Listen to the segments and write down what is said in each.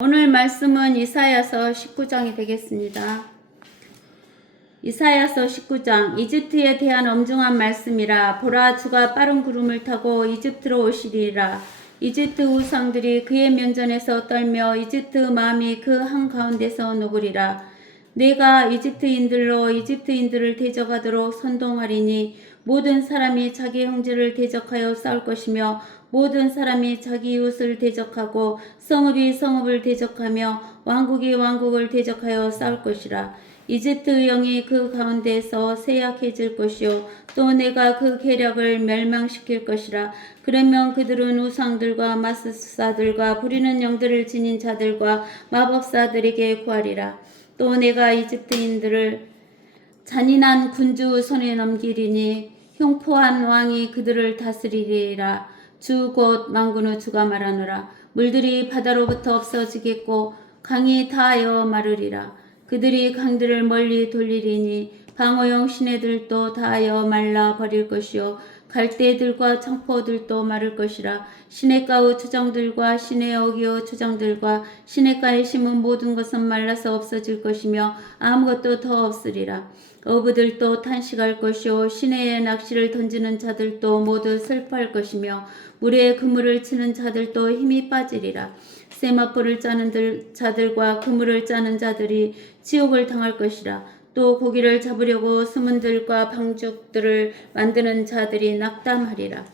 오늘 말씀은 이사야서 19장이 되겠습니다. 이사야서 19장. 이집트에 대한 엄중한 말씀이라. 보라, 주가 빠른 구름을 타고 이집트로 오시리라. 이집트 우상들이 그의 면전에서 떨며 이집트 마음이 그 한가운데서 녹으리라. 내가 이집트인들로 이집트인들을 대적하도록 선동하리니 모든 사람이 자기 형제를 대적하여 싸울 것이며 모든 사람이 자기 이웃을 대적하고 성읍이 성읍을 대적하며 왕국이 왕국을 대적하여 싸울 것이라. 이집트 영이 그 가운데에서 쇠약해질 것이요 또 내가 그 계략을 멸망시킬 것이라. 그러면 그들은 우상들과 마술사들과 부리는 영들을 지닌 자들과 마법사들에게 구하리라. 또 내가 이집트인들을 잔인한 군주 손에 넘기리니 흉포한 왕이 그들을 다스리리라. 주 곧 만군의 주가 말하노라. 물들이 바다로부터 없어지겠고 강이 다하여 마르리라. 그들이 강들을 멀리 돌리리니 방어용 시내들도 다하여 말라 버릴 것이요 갈대들과 청포들도 마를 것이라. 시냇가의 초장들과 시내 어귀의 초장들과 시냇가에 심은 모든 것은 말라서 없어질 것이며 아무것도 더 없으리라. 어부들도 탄식할 것이요 시내에 낚시를 던지는 자들도 모두 슬퍼할 것이며 물에 그물을 치는 자들도 힘이 빠지리라. 세마포를 짜는 자들과 그물을 짜는 자들이 지옥을 당할 것이라. 또 고기를 잡으려고 수문들과 방죽들을 만드는 자들이 낙담하리라.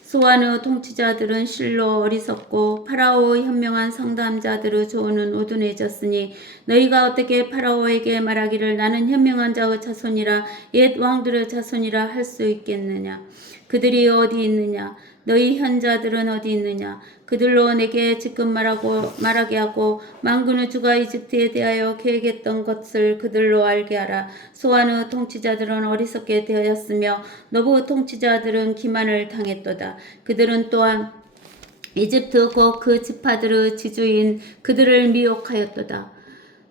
소안의 통치자들은 실로 어리석고 파라오의 현명한 상담자들의 조언은 우둔해졌으니 너희가 어떻게 파라오에게 말하기를 나는 현명한 자의 자손이라 옛 왕들의 자손이라 할 수 있겠느냐. 그들이 어디 있느냐. 너희 현자들은 어디 있느냐. 그들로 내게 지금 말하게 하고 만군의 주가 이집트에 대하여 계획했던 것을 그들로 알게 하라. 소안의 통치자들은 어리석게 되었으며 노부 통치자들은 기만을 당했도다. 그들은 또한 이집트 곧 그 지파들의 지주인 그들을 미혹하였도다.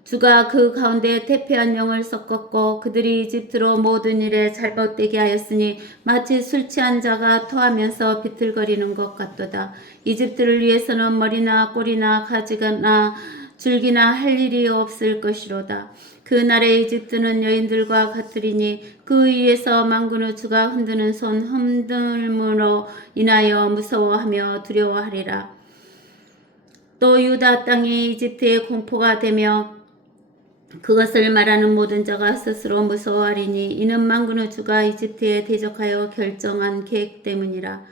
주가 그 가운데 태폐한 영을 섞었고 그들이 이집트로 모든 일에 잘못되게 하였으니 마치 술 취한 자가 토하면서 비틀거리는 것 같도다. 이집트를 위해서는 머리나 꼬리나 가지나 줄기나 할 일이 없을 것이로다. 그날에 이집트는 여인들과 같으리니 그 위에서 만군의 주가 흔드는 손 흔들므로 인하여 무서워하며 두려워하리라. 또 유다 땅이 이집트의 공포가 되며 그것을 말하는 모든 자가 스스로 무서워하리니 이는 만군의 주가 이집트에 대적하여 결정한 계획 때문이라.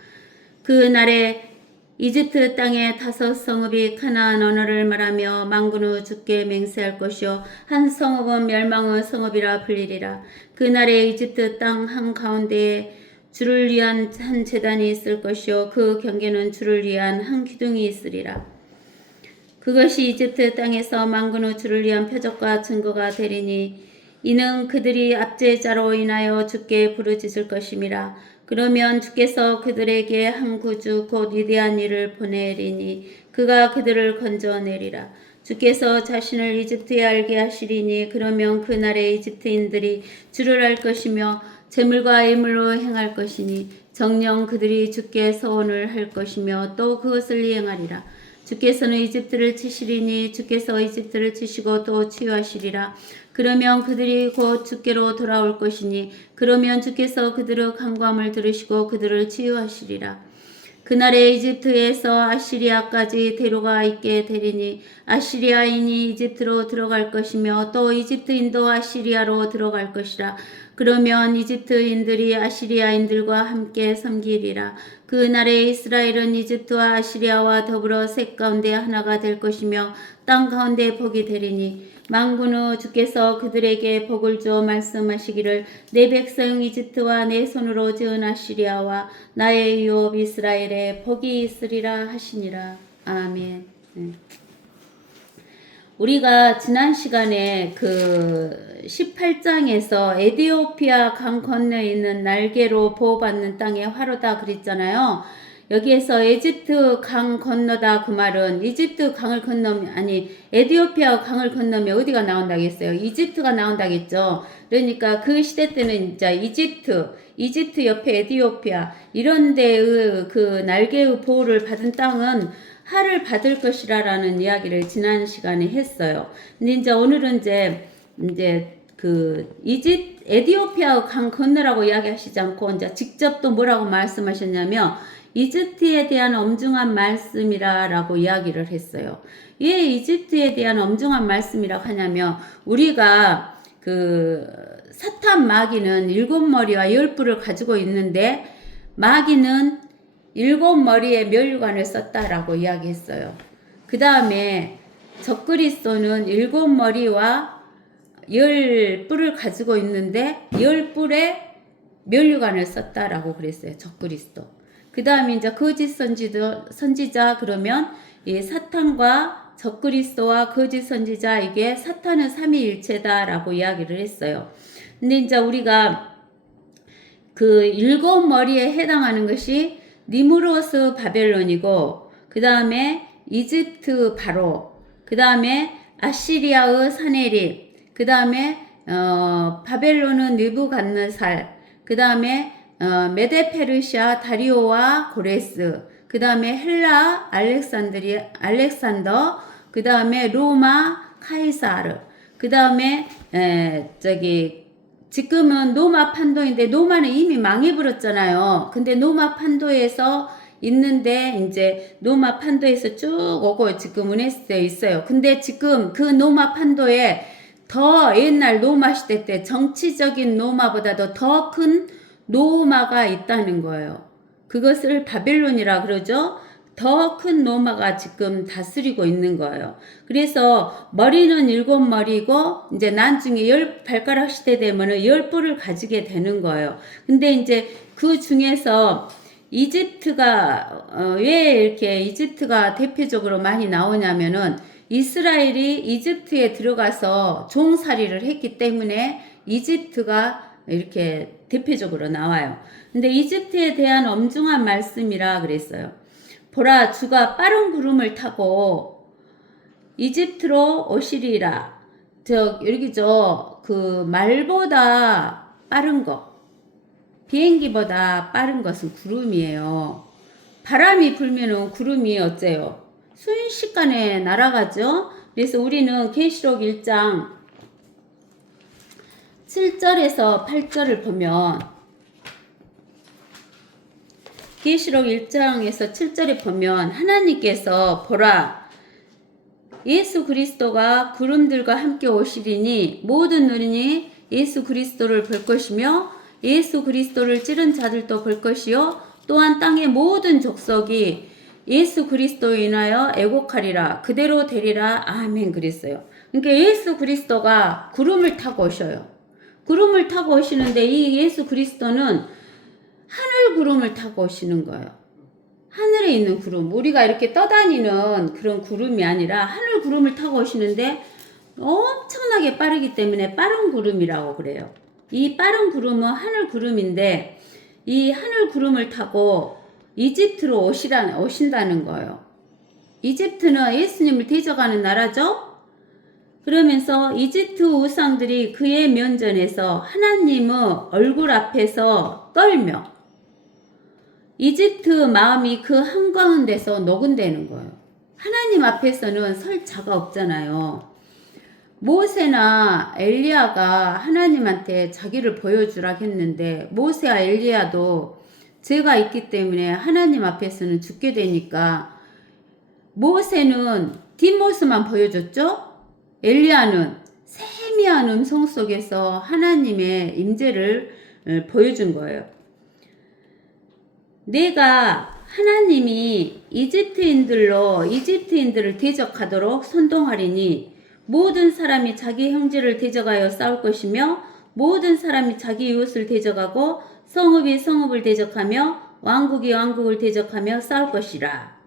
그 날에 이집트 땅의 5 성읍이 가나안 언어를 말하며 만군의 주께 맹세할 것이요 한 성읍은 멸망의 성읍이라 불리리라. 그 날에 이집트 땅 한가운데에 주를 위한 한 제단이 있을 것이요 그 경계는 주를 위한 한 기둥이 있으리라. 그것이 이집트 땅에서 만군의 주를 위한 표적과 증거가 되리니 이는 그들이 압제자로 인하여 주께 부르짖을 것임이라. 그러면 주께서 그들에게 한 구주 곧 위대한 이를 보내리니 그가 그들을 건져내리라. 주께서 자신을 이집트에 알게 하시리니 그러면 그날에 이집트인들이 주를 알 것이며 재물과 예물로 행할 것이니 정녕 그들이 주께 서원을 할 것이며 또 그것을 이행하리라. 주께서는 이집트를 치시리니 주께서 이집트를 치시고 또 치유하시리라. 그러면 그들이 곧 주께로 돌아올 것이니 그러면 주께서 그들의 간구함을 들으시고 그들을 치유하시리라. 그날에 이집트에서 아시리아까지 대로가 있게 되리니 아시리아인이 이집트로 들어갈 것이며 또 이집트인도 아시리아로 들어갈 것이라. 그러면 이집트인들이 아시리아인들과 함께 섬기리라. 그 날에 이스라엘은 이집트와 아시리아와 더불어 셋 가운데 하나가 될 것이며 땅 가운데 복이 되리니 만군의 주께서 그들에게 복을 주어 말씀하시기를 내 백성 이집트와 내 손으로 지은 아시리아와 나의 유업 이스라엘에 복이 있으리라 하시니라. 아멘. 우리가 지난 시간에 그 18장에서 에디오피아 강 건너에 있는 날개로 보호받는 땅의 화로다 그랬잖아요. 여기에서 이집트 강 건너다 그 말은 이집트 강을 건너면 아니 에디오피아 강을 건너면 어디가 나온다겠어요? 이집트가 나온다겠죠. 그러니까 그 시대 때는 이제 이집트 옆에 에디오피아 이런 데의 그 날개의 보호를 받은 땅은 하를 받을 것이라라는 이야기를 지난 시간에 했어요. 근데 이제 오늘은 이제 그 에디오피아 강 건너라고 이야기하시지 않고 이제 직접 또 뭐라고 말씀하셨냐면 이집트에 대한 엄중한 말씀이라라고 이야기를 했어요. 왜 이집트에 대한 엄중한 말씀이라고 하냐면 우리가 그 사탄 마귀는 7머리와 10뿔을 가지고 있는데 마귀는 7머리의 면류관을 썼다라고 이야기했어요. 그 다음에 적그리스도는 7머리와 10뿔을 가지고 있는데 10뿔의 면류관을 썼다라고 그랬어요. 적그리스도. 그 다음에 이제 거짓 선지자 그러면 이 사탄과 적그리스도와 거짓 선지자 이게 사탄은 삼위일체다라고 이야기를 했어요. 근데 이제 우리가 그 7머리에 해당하는 것이 니무로스 바벨론이고 그 다음에 이집트 바로 그 다음에 아시리아의 사네립 그 다음에 바벨론은 느부갓네살 그 다음에 메데페르시아 다리오와 고레스 그 다음에 헬라 알렉산더 그 다음에 로마 카이사르 그 다음에 지금은 노마 판도인데 노마는 이미 망해버렸잖아요. 근데 노마 판도에서 있는데 이제 노마 판도에서 쭉 오고 지금 은혜스에 있어요. 근데 지금 그 노마 판도에 더 옛날 노마 시대 때 정치적인 노마보다도 더 큰 노마가 있다는 거예요. 그것을 바벨론이라 그러죠. 더 큰 노마가 지금 다스리고 있는 거예요. 그래서 머리는 7머리고 이제 나중에 10발가락 시대 되면은 10뿔을 가지게 되는 거예요. 근데 이제 그 중에서 이집트가 왜 이렇게 이집트가 대표적으로 많이 나오냐면은 이스라엘이 이집트에 들어가서 종살이를 했기 때문에 이집트가 이렇게 대표적으로 나와요. 근데 이집트에 대한 엄중한 말씀이라 그랬어요. 보라 주가 빠른 구름을 타고 이집트로 오시리라. 여기죠. 그 말보다 빠른 거. 비행기보다 빠른 것은 구름이에요. 바람이 불면은 구름이 어째요? 순식간에 날아가죠. 그래서 우리는 계시록 1장 7절에서 8절을 보면 계시록 1장에서 7절에 보면 하나님께서 보라 예수 그리스도가 구름들과 함께 오시리니 모든 눈이 예수 그리스도를 볼 것이며 예수 그리스도를 찌른 자들도 볼 것이요 또한 땅의 모든 족속이 예수 그리스도에 인하여 애곡하리라 그대로 되리라 아멘 그랬어요. 그러니까 예수 그리스도가 구름을 타고 오셔요. 구름을 타고 오시는데 이 예수 그리스도는 하늘 구름을 타고 오시는 거예요. 하늘에 있는 구름. 우리가 이렇게 떠다니는 그런 구름이 아니라 하늘 구름을 타고 오시는데 엄청나게 빠르기 때문에 빠른 구름이라고 그래요. 이 빠른 구름은 하늘 구름인데 이 하늘 구름을 타고 이집트로 오신다는 거예요. 이집트는 예수님을 대적하는 나라죠. 그러면서 이집트 우상들이 그의 면전에서 하나님의 얼굴 앞에서 떨며 이집트 마음이 그 한가운데서 녹은다는 거예요. 하나님 앞에서는 설 자가 없잖아요. 모세나 엘리야가 하나님한테 자기를 보여주라 했는데 모세와 엘리야도 죄가 있기 때문에 하나님 앞에서는 죽게 되니까 모세는 뒷모습만 보여줬죠. 엘리야는 세미한 음성 속에서 하나님의 임재를 보여준 거예요. 내가 하나님이 이집트인들을 대적하도록 선동하리니 모든 사람이 자기 형제를 대적하여 싸울 것이며 모든 사람이 자기 이웃을 대적하고 성읍이 성읍을 대적하며 왕국이 왕국을 대적하며 싸울 것이라.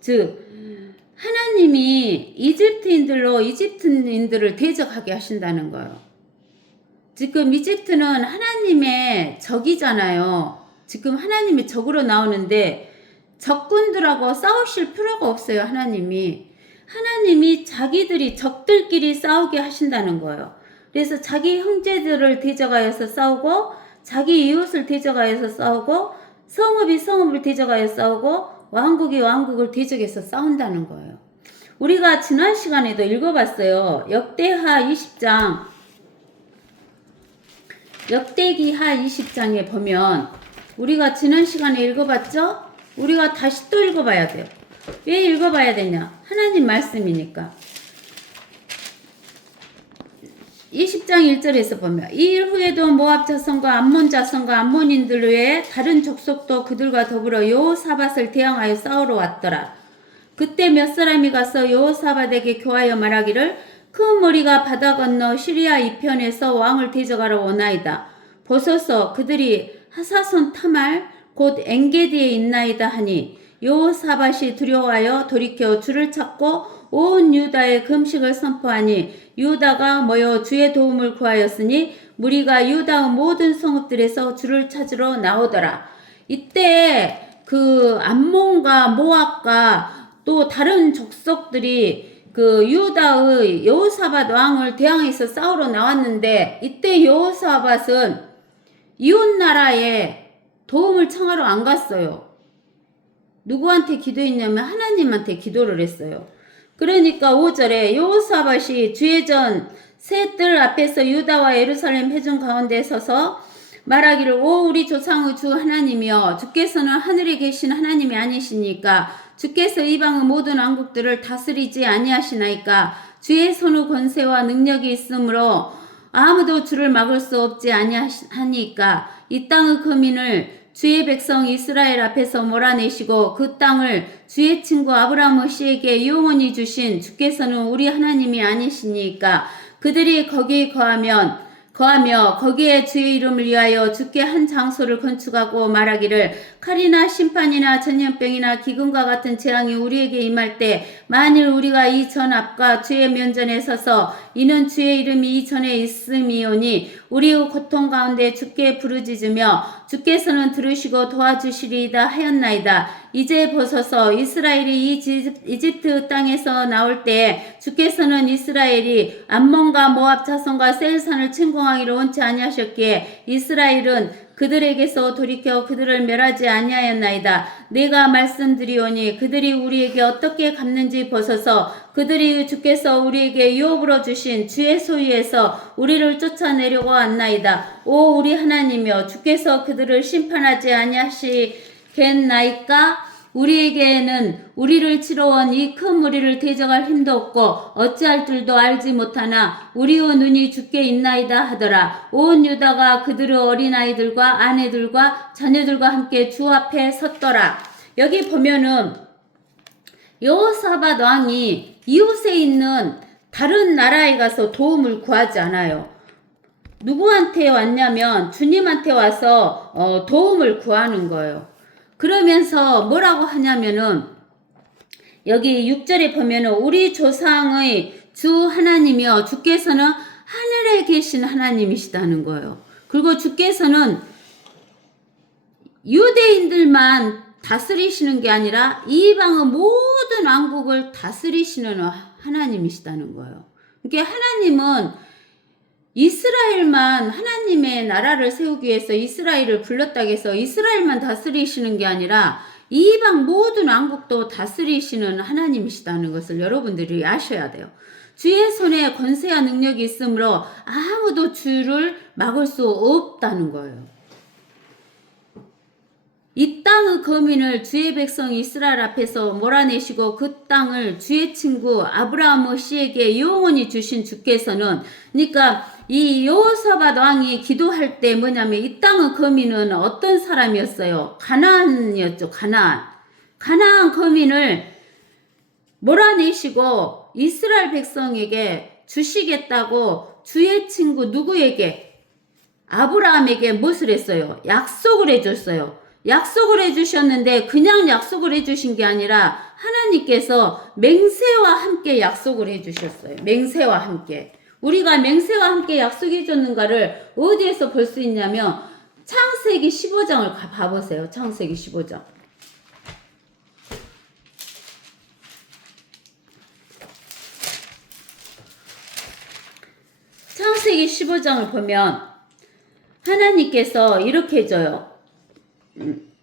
즉 하나님이 이집트인들을 대적하게 하신다는 거예요. 지금 이집트는 하나님의 적이잖아요. 지금 하나님이 적으로 나오는데 적군들하고 싸우실 필요가 없어요. 하나님이 자기들이 적들끼리 싸우게 하신다는 거예요. 그래서 자기 형제들을 대적하여서 싸우고 자기 이웃을 대적하여서 싸우고 성읍이 성읍을 대적하여 싸우고 왕국이 왕국을 대적해서 싸운다는 거예요. 우리가 지난 시간에도 읽어봤어요. 역대하 20장, 역대기하 20장에 보면 우리가 지난 시간에 읽어봤죠? 우리가 다시 또 읽어봐야 돼요. 왜 읽어봐야 되냐? 하나님 말씀이니까. 20장 1절에서 보면 이 일 후에도 모압 자손과 암몬 자손과 암몬인들 외에 다른 족속도 그들과 더불어 여호사밧을 대항하여 싸우러 왔더라. 그때 몇 사람이 가서 여호사밧에게 교하여 말하기를 큰 무리가 바다 건너 시리아 이편에서 왕을 대적하러 오나이다. 보소서 그들이 하사손 타말 곧 엔게디에 있나이다 하니 여호사밧이 두려워하여 돌이켜 주를 찾고 온 유다에 금식을 선포하니 유다가 모여 주의 도움을 구하였으니 무리가 유다의 모든 성읍들에서 주를 찾으러 나오더라. 이때 그 암몬과 모압과 또 다른 족속들이 그 유다의 여호사밧 왕을 대항해서 싸우러 나왔는데 이때 여호사밧은 이웃 나라에 도움을 청하러 안 갔어요. 누구한테 기도했냐면 하나님한테 기도를 했어요. 그러니까 5절에 여호사밧이 주의 전 새 뜰 앞에서 유다와 예루살렘 회중 가운데 서서 말하기를 오 우리 조상의 주 하나님이여 주께서는 하늘에 계신 하나님이 아니시니까 주께서 이방의 모든 왕국들을 다스리지 아니하시나이까 주의 손의 권세와 능력이 있으므로 아무도 주를 막을 수 없지 아니하니까 이 땅의 거민을 주의 백성 이스라엘 앞에서 몰아내시고 그 땅을 주의 친구 아브라함의 씨에게 영원히 주신 주께서는 우리 하나님이 아니시니까 그들이 거기 거하며 거기에 주의 이름을 위하여 주께 한 장소를 건축하고 말하기를 칼이나 심판이나 전염병이나 기근과 같은 재앙이 우리에게 임할 때 만일 우리가 이 전 앞과 주의 면전에 서서 이는 주의 이름이 이 전에 있음이오니 우리의 고통 가운데 주께 부르짖으며 주께서는 들으시고 도와주시리이다 하였나이다. 이제 보소서 이스라엘이 이 이집트 땅에서 나올 때 주께서는 이스라엘이 암몬과 모압 자손과 세일산을 침공하기를 원치 아니하셨기에 이스라엘은 그들에게서 돌이켜 그들을 멸하지 아니하였나이다. 내가 말씀드리오니 그들이 우리에게 어떻게 갚는지 보소서. 그들이 주께서 우리에게 유업으로 주신 주의 소유에서 우리를 쫓아내려고 왔나이다. 오 우리 하나님이여 주께서 그들을 심판하지 아니하시겠나이까? 우리에게는 우리를 치러 온 이 큰 무리를 대적할 힘도 없고 어찌할 줄도 알지 못하나 우리의 눈이 주께 있나이다 하더라. 온 유다가 그들의 어린아이들과 아내들과 자녀들과 함께 주 앞에 섰더라. 여기 보면은 여호사밧 왕이 이웃에 있는 다른 나라에 가서 도움을 구하지 않아요. 누구한테 왔냐면 주님한테 와서 도움을 구하는 거예요. 그러면서 뭐라고 하냐면은 여기 6절에 보면은 우리 조상의 주 하나님이여 주께서는 하늘에 계신 하나님이시다는 거예요. 그리고 주께서는 유대인들만 다스리시는 게 아니라 이방의 모든 왕국을 다스리시는 하나님이시다는 거예요. 그러니까 하나님은 이스라엘만 하나님의 나라를 세우기 위해서 이스라엘을 불렀다고 해서 이스라엘만 다스리시는 게 아니라 이방 모든 왕국도 다스리시는 하나님이시다는 것을 여러분들이 아셔야 돼요. 주의 손에 권세와 능력이 있으므로 아무도 주를 막을 수 없다는 거예요. 이 땅의 거민을 주의 백성 이스라엘 앞에서 몰아내시고 그 땅을 주의 친구 아브라함의 씨에게 영원히 주신 주께서는 그러니까 이 여호사밧 왕이 기도할 때 뭐냐면 이 땅의 거민은 어떤 사람이었어요? 가나안이었죠. 가나안 거민을 몰아내시고 이스라엘 백성에게 주시겠다고 주의 친구 누구에게? 아브라함에게 무엇을 했어요? 약속을 해줬어요. 약속을 해주셨는데 그냥 약속을 해주신 게 아니라 하나님께서 맹세와 함께 약속을 해주셨어요. 맹세와 함께. 우리가 맹세와 함께 약속해 줬는가를 어디에서 볼 수 있냐면 창세기 15장을 봐보세요. 창세기 15장. 창세기 15장을 보면 하나님께서 이렇게 해줘요.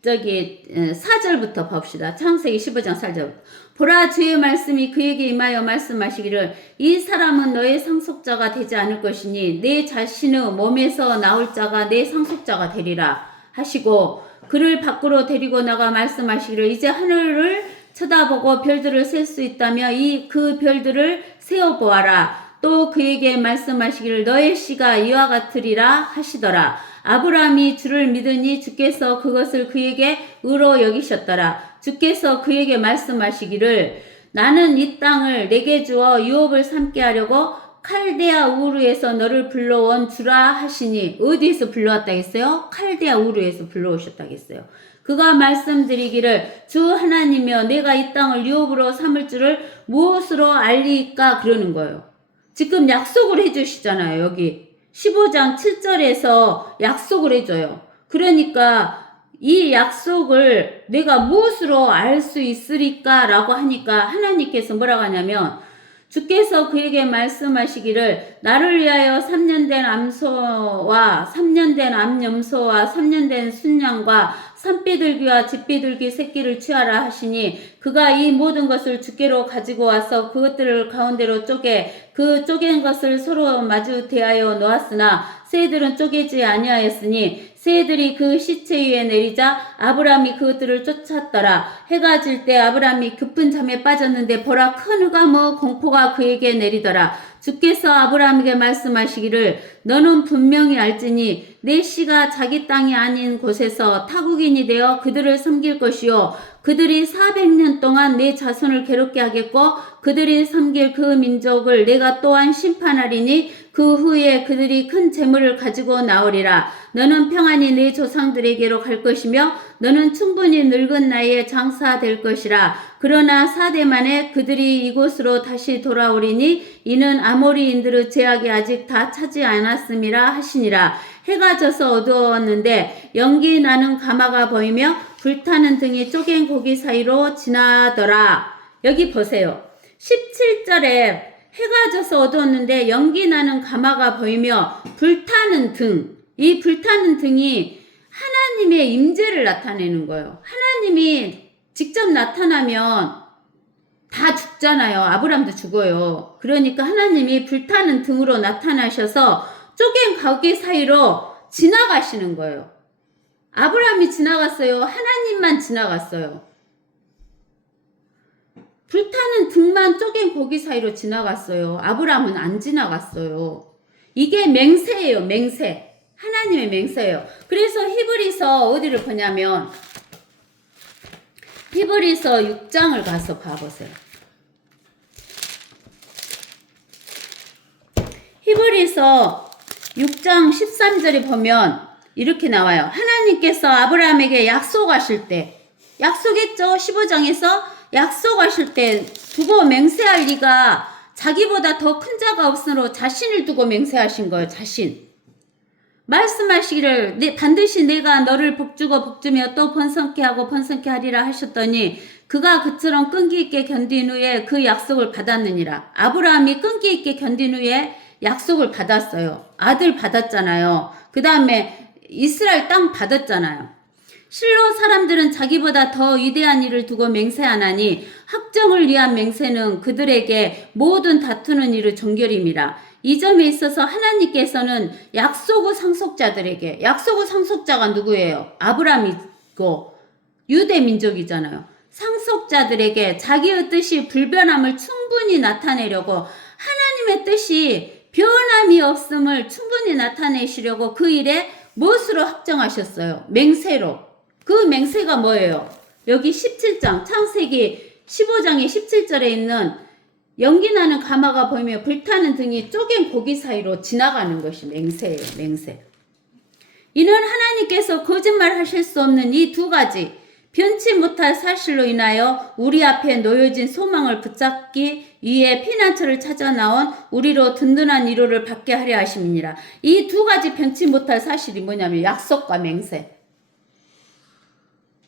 4절부터 봅시다. 창세기 15장 4절. 보라, 주의 말씀이 그에게 임하여 말씀하시기를 이 사람은 너의 상속자가 되지 않을 것이니 내 자신의 몸에서 나올 자가 내 상속자가 되리라 하시고, 그를 밖으로 데리고 나가 말씀하시기를 이제 하늘을 쳐다보고 별들을 셀 수 있다며 그 별들을 세어보아라. 또 그에게 말씀하시기를 너의 씨가 이와 같으리라 하시더라. 아브라함이 주를 믿으니 주께서 그것을 그에게 의로 여기셨더라. 주께서 그에게 말씀하시기를 나는 이 땅을 내게 주어 유업을 삼게 하려고 칼데아 우르에서 너를 불러온 주라 하시니, 어디에서 불러왔다겠어요? 칼데아 우르에서 불러오셨다겠어요. 그가 말씀드리기를 주 하나님이여 내가 이 땅을 유업으로 삼을 줄을 무엇으로 알리까 그러는 거예요. 지금 약속을 해주시잖아요. 여기 15장 7절에서 약속을 해줘요. 그러니까 이 약속을 내가 무엇으로 알 수 있으리까 라고 하니까 하나님께서 뭐라고 하냐면, 주께서 그에게 말씀하시기를 나를 위하여 3년 된 암소와 3년 된 암염소와 3년 된 순양과 산비둘기와 집비둘기 새끼를 취하라 하시니, 그가 이 모든 것을 주께로 가지고 와서 그것들을 가운데로 쪼개 그 쪼갠 것을 서로 마주 대하여 놓았으나 새들은 쪼개지 아니하였으니 새들이 그 시체 위에 내리자 아브라함이 그것들을 쫓았더라. 해가 질 때 아브라함이 깊은 잠에 빠졌는데 보라, 큰 흑암의 공포가 그에게 내리더라. 주께서 아브라함에게 말씀하시기를 너는 분명히 알지니 내 씨가 자기 땅이 아닌 곳에서 타국인이 되어 그들을 섬길 것이요 그들이 400년 동안 내 자손을 괴롭게 하겠고 그들이 섬길 그 민족을 내가 또한 심판하리니 그 후에 그들이 큰 재물을 가지고 나오리라. 너는 평안히 내 조상들에게로 갈 것이며 너는 충분히 늙은 나이에 장사될 것이라. 그러나 4대 만에 그들이 이곳으로 다시 돌아오리니 이는 아모리인들의 제약이 아직 다 차지 않았음이라 하시니라. 해가 져서 어두웠는데 연기 나는 가마가 보이며 불타는 등이 쪼갠 고기 사이로 지나더라. 여기 보세요. 17절에 해가 져서 어두웠는데 연기 나는 가마가 보이며 불타는 등, 이 불타는 등이 하나님의 임재를 나타내는 거예요. 하나님이 직접 나타나면 다 죽잖아요. 아브람도 죽어요. 그러니까 하나님이 불타는 등으로 나타나셔서 쪼갠 고기 사이로 지나가시는 거예요. 아브람이 지나갔어요. 하나님만 지나갔어요. 불타는 등만 쪼갠 고기 사이로 지나갔어요. 아브람은 안 지나갔어요. 이게 맹세예요. 맹세. 하나님의 맹세예요. 그래서 히브리서 어디를 보냐면 히브리서 6장을 가서 봐보세요. 히브리서 6장 13절에 보면 이렇게 나와요. 하나님께서 아브라함에게 약속하실 때, 약속했죠. 15장에서 약속하실 때 두고 맹세할 리가 자기보다 더 큰 자가 없으므로 자신을 두고 맹세하신 거예요. 자신. 말씀하시기를 반드시 내가 너를 복주고 복주며 또 번성케 하고 번성케 하리라 하셨더니 그가 그처럼 끈기 있게 견딘 후에 그 약속을 받았느니라. 아브라함이 끈기 있게 견딘 후에 약속을 받았어요. 아들 받았잖아요. 그 다음에 이스라엘 땅 받았잖아요. 실로 사람들은 자기보다 더 위대한 일을 두고 맹세하나니 확정을 위한 맹세는 그들에게 모든 다투는 일을 정결임이라. 이 점에 있어서 하나님께서는 약속의 상속자들에게, 약속의 상속자가 누구예요? 아브라함이고 유대 민족이잖아요. 상속자들에게 자기의 뜻이 불변함을 충분히 나타내려고 하나님의 뜻이 변함이 없음을 충분히 나타내시려고 그 일에 무엇으로 확정하셨어요? 맹세로. 그 맹세가 뭐예요? 여기 17장 창세기 15장의 17절에 있는 연기나는 가마가 보이며 불타는 등이 쪼갠 고기 사이로 지나가는 것이 맹세예요. 맹세. 이는 하나님께서 거짓말 하실 수 없는 이 두 가지 변치 못할 사실로 인하여 우리 앞에 놓여진 소망을 붙잡기 위해 피난처를 찾아 나온 우리로 든든한 위로를 받게 하려 하심이니라. 이 두 가지 변치 못할 사실이 뭐냐면 약속과 맹세.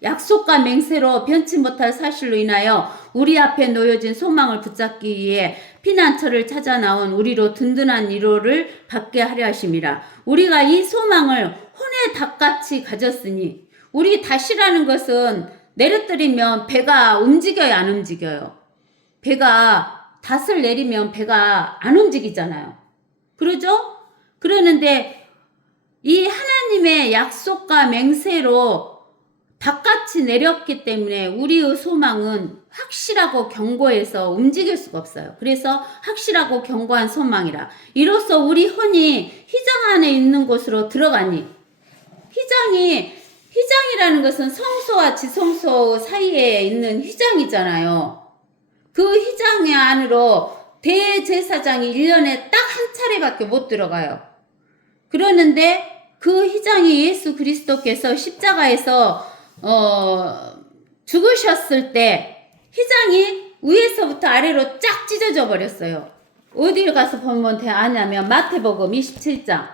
약속과 맹세로 변치 못할 사실로 인하여 우리 앞에 놓여진 소망을 붙잡기 위해 피난처를 찾아 나온 우리로 든든한 위로를 받게 하려 하심이라. 우리가 이 소망을 혼의 닭같이 가졌으니 우리 닷이라는 것은 내려뜨리면 배가 움직여요, 안 움직여요? 배가 닷을 내리면 배가 안 움직이잖아요. 그러죠? 그러는데 이 하나님의 약속과 맹세로 닷같이 내렸기 때문에 우리의 소망은 확실하고 견고해서 움직일 수가 없어요. 그래서 확실하고 견고한 소망이라. 이로써 우리 혼이 휘장 안에 있는 곳으로 들어가니, 휘장이라는 것은 성소와 지성소 사이에 있는 휘장이잖아요. 그 휘장 안으로 대제사장이 1년에 딱 한 차례밖에 못 들어가요. 그러는데 그 휘장이 예수 그리스도께서 십자가에서 죽으셨을 때 휘장이 위에서부터 아래로 쫙 찢어져 버렸어요. 어디를 가서 보면 아냐면 마태복음 27장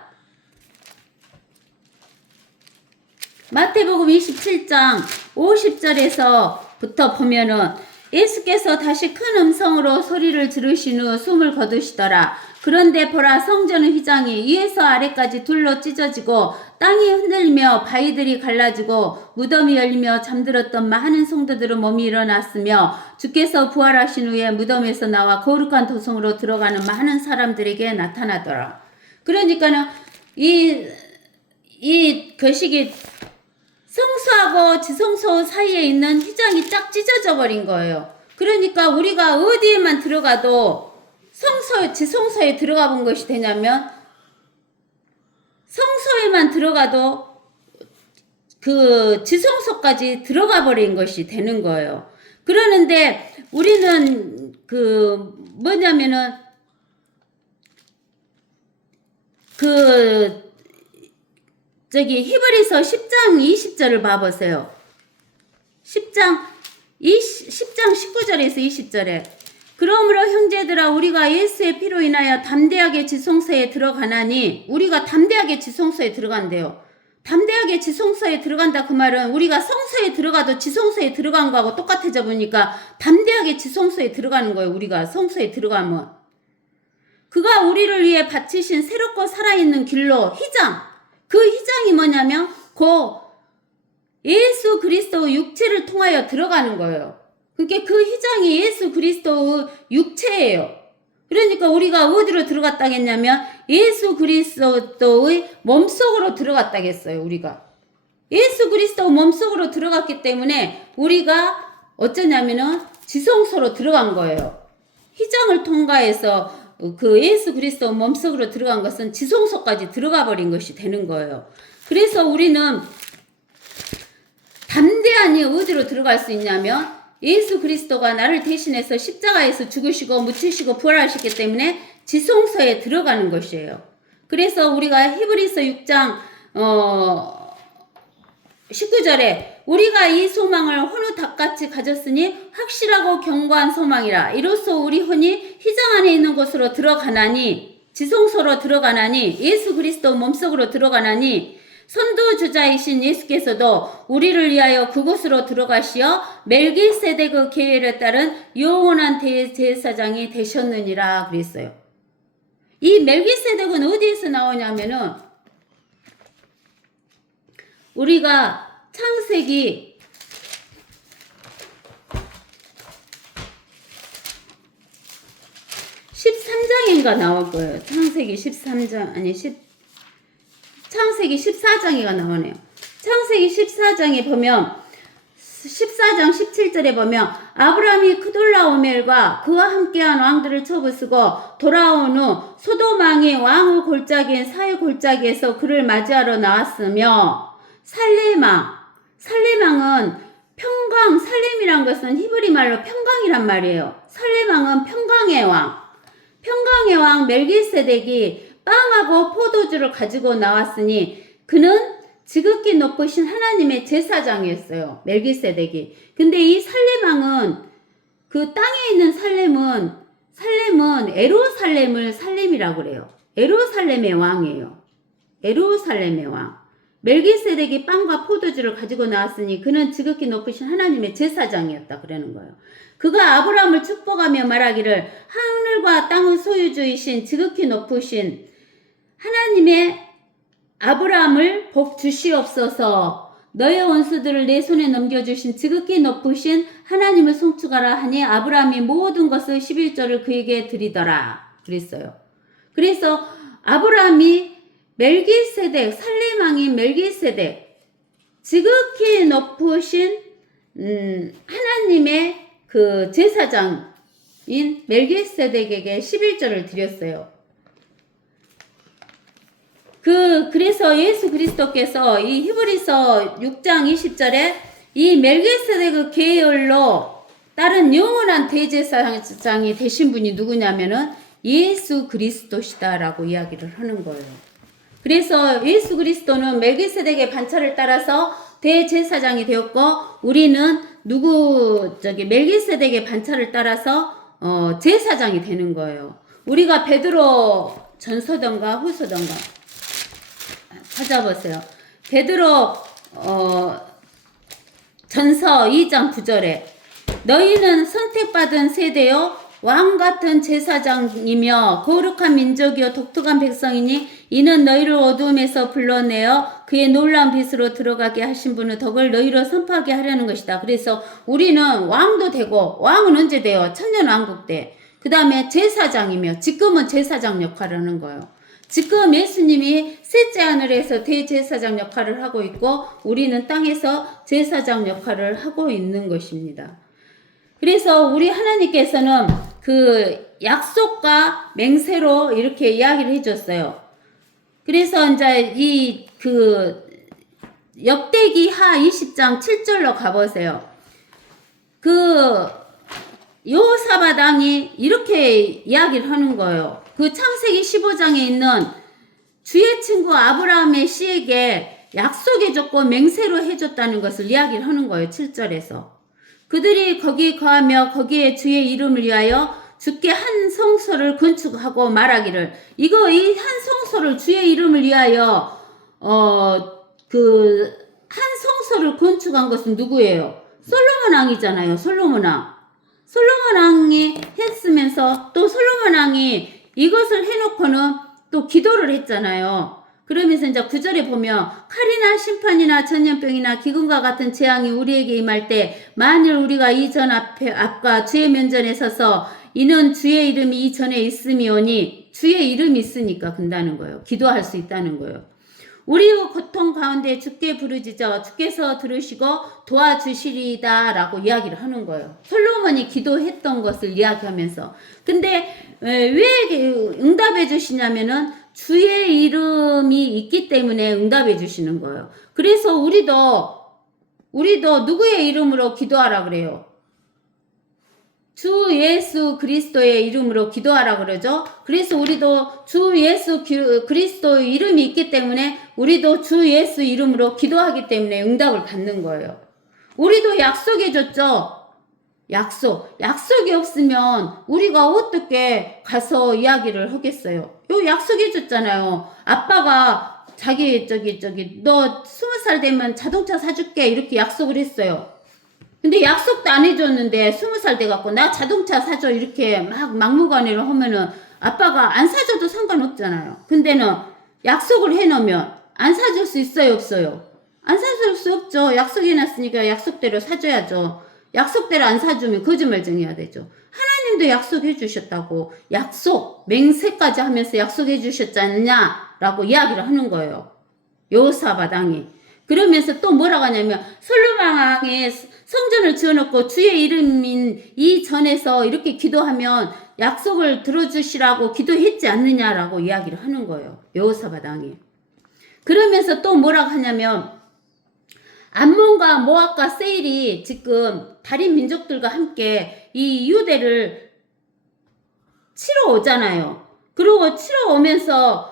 50절에서부터 보면은 예수께서 다시 큰 음성으로 소리를 지르신 후 숨을 거두시더라. 그런데 보라, 성전의 휘장이 위에서 아래까지 둘로 찢어지고 땅이 흔들리며 바위들이 갈라지고 무덤이 열리며 잠들었던 많은 성도들의 몸이 일어났으며 주께서 부활하신 후에 무덤에서 나와 거룩한 도성으로 들어가는 많은 사람들에게 나타나더라. 그러니까는 이 거시기 성소하고 지성소 사이에 있는 휘장이 쫙 찢어져 버린 거예요. 그러니까 우리가 어디에만 들어가도 지성소에 들어가 본 것이 되냐면 성소에만 들어가도 그 지성소까지 들어가 버린 것이 되는 거예요. 그러는데 우리는 뭐냐면은 히브리서 10장 20절을 봐보세요. 10장 19절에서 20절에 그러므로 형제들아 우리가 예수의 피로 인하여 담대하게 지성소에 들어가나니 우리가 담대하게 지성소에 들어간대요. 담대하게 지성소에 들어간다 그 말은 우리가 성소에 들어가도 지성소에 들어간 거하고 똑같아져 보니까 담대하게 지성소에 들어가는 거예요. 우리가 성소에 들어가면 그가 우리를 위해 바치신 새롭고 살아있는 길로 휘장 그 휘장이 뭐냐면 예수 그리스도의 육체를 통하여 들어가는 거예요. 그러니까 그 휘장이 예수 그리스도의 육체예요. 그러니까 우리가 어디로 들어갔다겠냐면 예수 그리스도의 몸속으로 들어갔다겠어요. 우리가 예수 그리스도 몸속으로 들어갔기 때문에 우리가 어쩌냐면은 지성소로 들어간 거예요. 휘장을 통과해서 그 예수 그리스도 몸속으로 들어간 것은 지성소까지 들어가 버린 것이 되는 거예요. 그래서 우리는 담대하니 어디로 들어갈 수 있냐면 예수 그리스도가 나를 대신해서 십자가에서 죽으시고 묻히시고 부활하셨기 때문에 지성소에 들어가는 것이에요. 그래서 우리가 히브리서 6장 19절에 우리가 이 소망을 혼의 닭같이 가졌으니 확실하고 견고한 소망이라. 이로써 우리 혼이 휘장 안에 있는 곳으로 들어가나니 지성소로 들어가나니 예수 그리스도 몸속으로 들어가나니 선두주자이신 예수께서도 우리를 위하여 그곳으로 들어가시어 멜기세덱의 계율에 따른 영원한 대제사장이 되셨느니라 그랬어요. 이 멜기세덱은 어디에서 나오냐면은 우리가 창세기 13장인가 나올 거예요. 창세기 13장 창세기 14장이가 나오네요. 창세기 14장에 보면 14장 17절에 보면 아브라함이 크돌라오멜과 그와 함께한 왕들을 쳐부수고 돌아온 후 소돔 왕이 왕의 골짜기인 사의 골짜기에서 그를 맞이하러 나왔으며 살렘왕은 평강, 살렘이란 것은 히브리 말로 평강이란 말이에요. 살렘왕은 평강의 왕 멜기세덱이 빵하고 포도주를 가지고 나왔으니 그는 지극히 높으신 하나님의 제사장이었어요. 멜기세덱이. 근데 이 살렘왕은 그 땅에 있는 살렘은 에루살렘을 살렘이라고 그래요. 에루살렘의 왕이에요. 에루살렘의 왕. 멜기세덱이 빵과 포도주를 가지고 나왔으니 그는 지극히 높으신 하나님의 제사장이었다 그러는 거예요. 그가 아브라함을 축복하며 말하기를 하늘과 땅의 소유주이신 지극히 높으신 하나님의 아브라함을 복 주시옵소서. 너의 원수들을 내 손에 넘겨주신 지극히 높으신 하나님을 송축하라 하니 아브라함이 모든 것을 11조를 그에게 드리더라 그랬어요. 그래서 아브라함이 멜기세덱, 살렘 왕인 멜기세덱, 지극히 높으신 하나님의 그 제사장인 멜기세덱에게 11조를 드렸어요. 그래서 예수 그리스도께서 이 히브리서 6장 20절에 이 멜기세덱의 계열로 따른 영원한 대제사장이 되신 분이 누구냐면은 예수 그리스도시다라고 이야기를 하는 거예요. 그래서 예수 그리스도는 멜기세덱의 반차를 따라서 대제사장이 되었고, 우리는 멜기세덱의 반차를 따라서 제사장이 되는 거예요. 우리가 베드로 전서던가 후서던가 찾아보세요. 베드로 전서 2장 9절에 너희는 선택받은 세대요 왕같은 제사장이며 거룩한 민족이요 독특한 백성이니 이는 너희를 어두움에서 불러내어 그의 놀라운 빛으로 들어가게 하신 분의 덕을 너희로 선포하게 하려는 것이다. 그래서 우리는 왕도 되고, 왕은 언제 돼요? 천년왕국 때. 그 다음에 제사장이며, 지금은 제사장 역할을 하는 거예요. 지금 예수님이 셋째 하늘에서 대제사장 역할을 하고 있고, 우리는 땅에서 제사장 역할을 하고 있는 것입니다. 그래서 우리 하나님께서는 그 약속과 맹세로 이렇게 이야기를 해줬어요. 그래서 이제 역대기 하 20장 7절로 가보세요. 여호사밧 왕이 이렇게 이야기를 하는 거예요. 그 창세기 15장에 있는 주의 친구 아브라함의 씨에게 약속해줬고 맹세로 해줬다는 것을 이야기를 하는 거예요. 7절에서. 그들이 거기 거하며 거기에 주의 이름을 위하여 주께 한 성소를 건축하고 말하기를, 이 한 성소를 주의 이름을 위하여 한 성소를 건축한 것은 누구예요? 솔로몬 왕이잖아요. 솔로몬 왕이 했으면서 또 솔로몬 왕이 이것을 해놓고는 또 기도를 했잖아요. 그러면서 이제 9절에 보면 칼이나 심판이나 전염병이나 기근과 같은 재앙이 우리에게 임할 때 만일 우리가 이전 앞과 주의 면전에 서서 이는 주의 이름이 이전에 있음이오니, 주의 이름이 있으니까 근다는 거예요. 기도할 수 있다는 거예요. 우리의 고통 가운데 주께 부르짖어 주께서 들으시고 도와주시리다 라고 이야기를 하는 거예요. 솔로몬이 기도했던 것을 이야기하면서. 근데 왜 응답해 주시냐면은 주의 이름이 있기 때문에 응답해 주시는 거예요. 그래서 우리도 누구의 이름으로 기도하라 그래요? 주 예수 그리스도의 이름으로 기도하라 그러죠. 그래서 우리도 주 예수 그리스도의 이름이 있기 때문에 우리도 주 예수 이름으로 기도하기 때문에 응답을 받는 거예요. 우리도 약속해 줬죠. 약속이 없으면 우리가 어떻게 가서 이야기를 하겠어요? 요 약속해 줬잖아요. 아빠가 자기 너 20살 되면 자동차 사줄게 이렇게 약속을 했어요. 근데 약속도 안 해줬는데 20살 돼갖고 나 자동차 사줘 이렇게 막무가내로 하면은 아빠가 안 사줘도 상관없잖아요. 근데는 약속을 해놓으면 안 사줄 수 있어요, 없어요? 안 사줄 수 없죠. 약속해놨으니까 약속대로 사줘야죠. 약속대로 안 사주면 거짓말쟁이야 되죠. 하나님도 약속해 주셨다고, 맹세까지 하면서 약속해 주셨잖냐 라고 이야기를 하는 거예요. 여호사밧 왕이. 그러면서 또 뭐라고 하냐면 솔로몬 왕이 성전을 지어놓고 주의 이름인 이 전에서 이렇게 기도하면 약속을 들어주시라고 기도했지 않느냐라고 이야기를 하는 거예요. 여호사밧 왕이. 그러면서 또 뭐라고 하냐면 암몬과 모압과 세일이 지금 다른 민족들과 함께 이 유대를 치러 오잖아요. 그리고 치러 오면서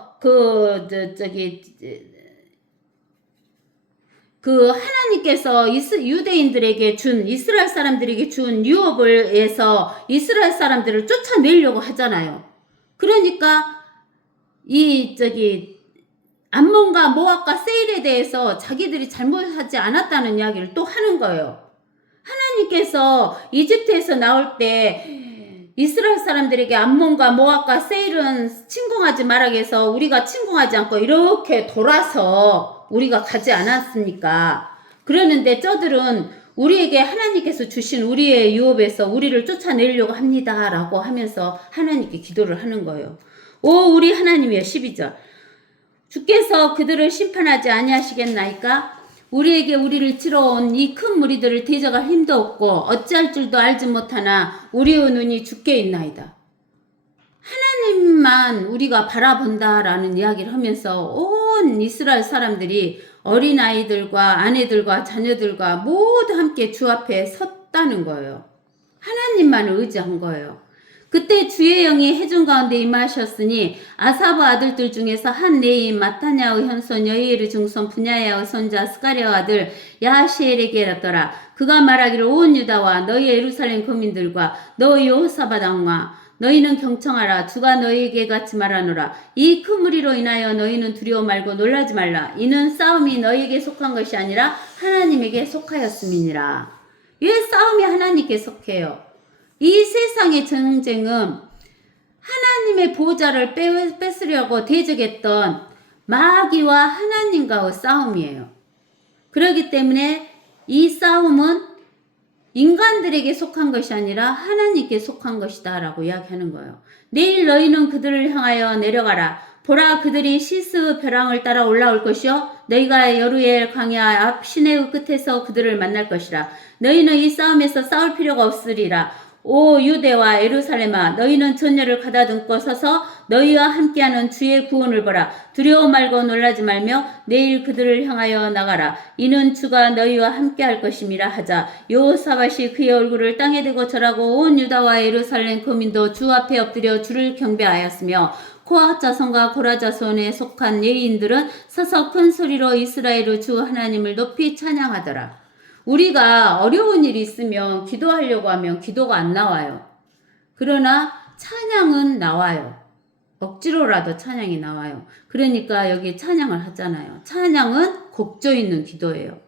하나님께서 유대인들에게 이스라엘 사람들에게 준 유업을 해서 이스라엘 사람들을 쫓아내려고 하잖아요. 그러니까 암몬과 모압과 세일에 대해서 자기들이 잘못하지 않았다는 이야기를 또 하는 거예요. 하나님께서 이집트에서 나올 때 이스라엘 사람들에게 암몬과 모압과 세일은 침공하지 말라고 해서 우리가 침공하지 않고 이렇게 돌아서 우리가 가지 않았습니까? 그러는데 저들은 우리에게 하나님께서 주신 우리의 유업에서 우리를 쫓아내려고 합니다. 라고 하면서 하나님께 기도를 하는 거예요. 오 우리 하나님이여 12절. 주께서 그들을 심판하지 아니하시겠나이까? 우리에게 우리를 치러온 이 큰 무리들을 대적할 힘도 없고 어찌할 줄도 알지 못하나 우리의 눈이 주께 있나이다. 하나님만 우리가 바라본다라는 이야기를 하면서 온 이스라엘 사람들이 어린아이들과 아내들과 자녀들과 모두 함께 주 앞에 섰다는 거예요. 하나님만을 의지한 거예요. 그때 주의 영이 해중 가운데 임하셨으니 아사브 아들들 중에서 한 네인 마타냐의 현손 여이엘의 증손 분야야의 손자 스가랴의 아들 야시엘에게 이르더라. 그가 말하기를 온 유다와 너희 예루살렘 거민들과 너희 여호사밧 왕과 너희는 경청하라. 주가 너희에게 같이 말하노라. 이 큰 무리로 인하여 너희는 두려워 말고 놀라지 말라. 이는 싸움이 너희에게 속한 것이 아니라 하나님에게 속하였음이니라. 왜 싸움이 하나님께 속해요? 이 세상의 전쟁은 하나님의 보호자를 뺏으려고 대적했던 마귀와 하나님과의 싸움이에요. 그렇기 때문에 이 싸움은 인간들에게 속한 것이 아니라 하나님께 속한 것이다 라고 이야기하는 거예요. 내일 너희는 그들을 향하여 내려가라. 보라 그들이 시스 벼랑을 따라 올라올 것이요 너희가 여루엘 광야 앞 시내의 끝에서 그들을 만날 것이라. 너희는 이 싸움에서 싸울 필요가 없으리라. 오 유대와 예루살렘아 너희는 전열을 가다듬고 서서 너희와 함께하는 주의 구원을 보라. 두려워 말고 놀라지 말며 내일 그들을 향하여 나가라. 이는 주가 너희와 함께할 것임이라 하자. 여호사밧이 그의 얼굴을 땅에 대고 절하고 온 유다와 예루살렘 거민도 주 앞에 엎드려 주를 경배하였으며 코앗 자손과 고라 자손에 속한 예인들은 서서 큰 소리로 이스라엘의 주 하나님을 높이 찬양하더라. 우리가 어려운 일이 있으면 기도하려고 하면 기도가 안 나와요. 그러나 찬양은 나와요. 억지로라도 찬양이 나와요. 그러니까 여기 찬양을 하잖아요. 찬양은 곡조 있는 기도예요.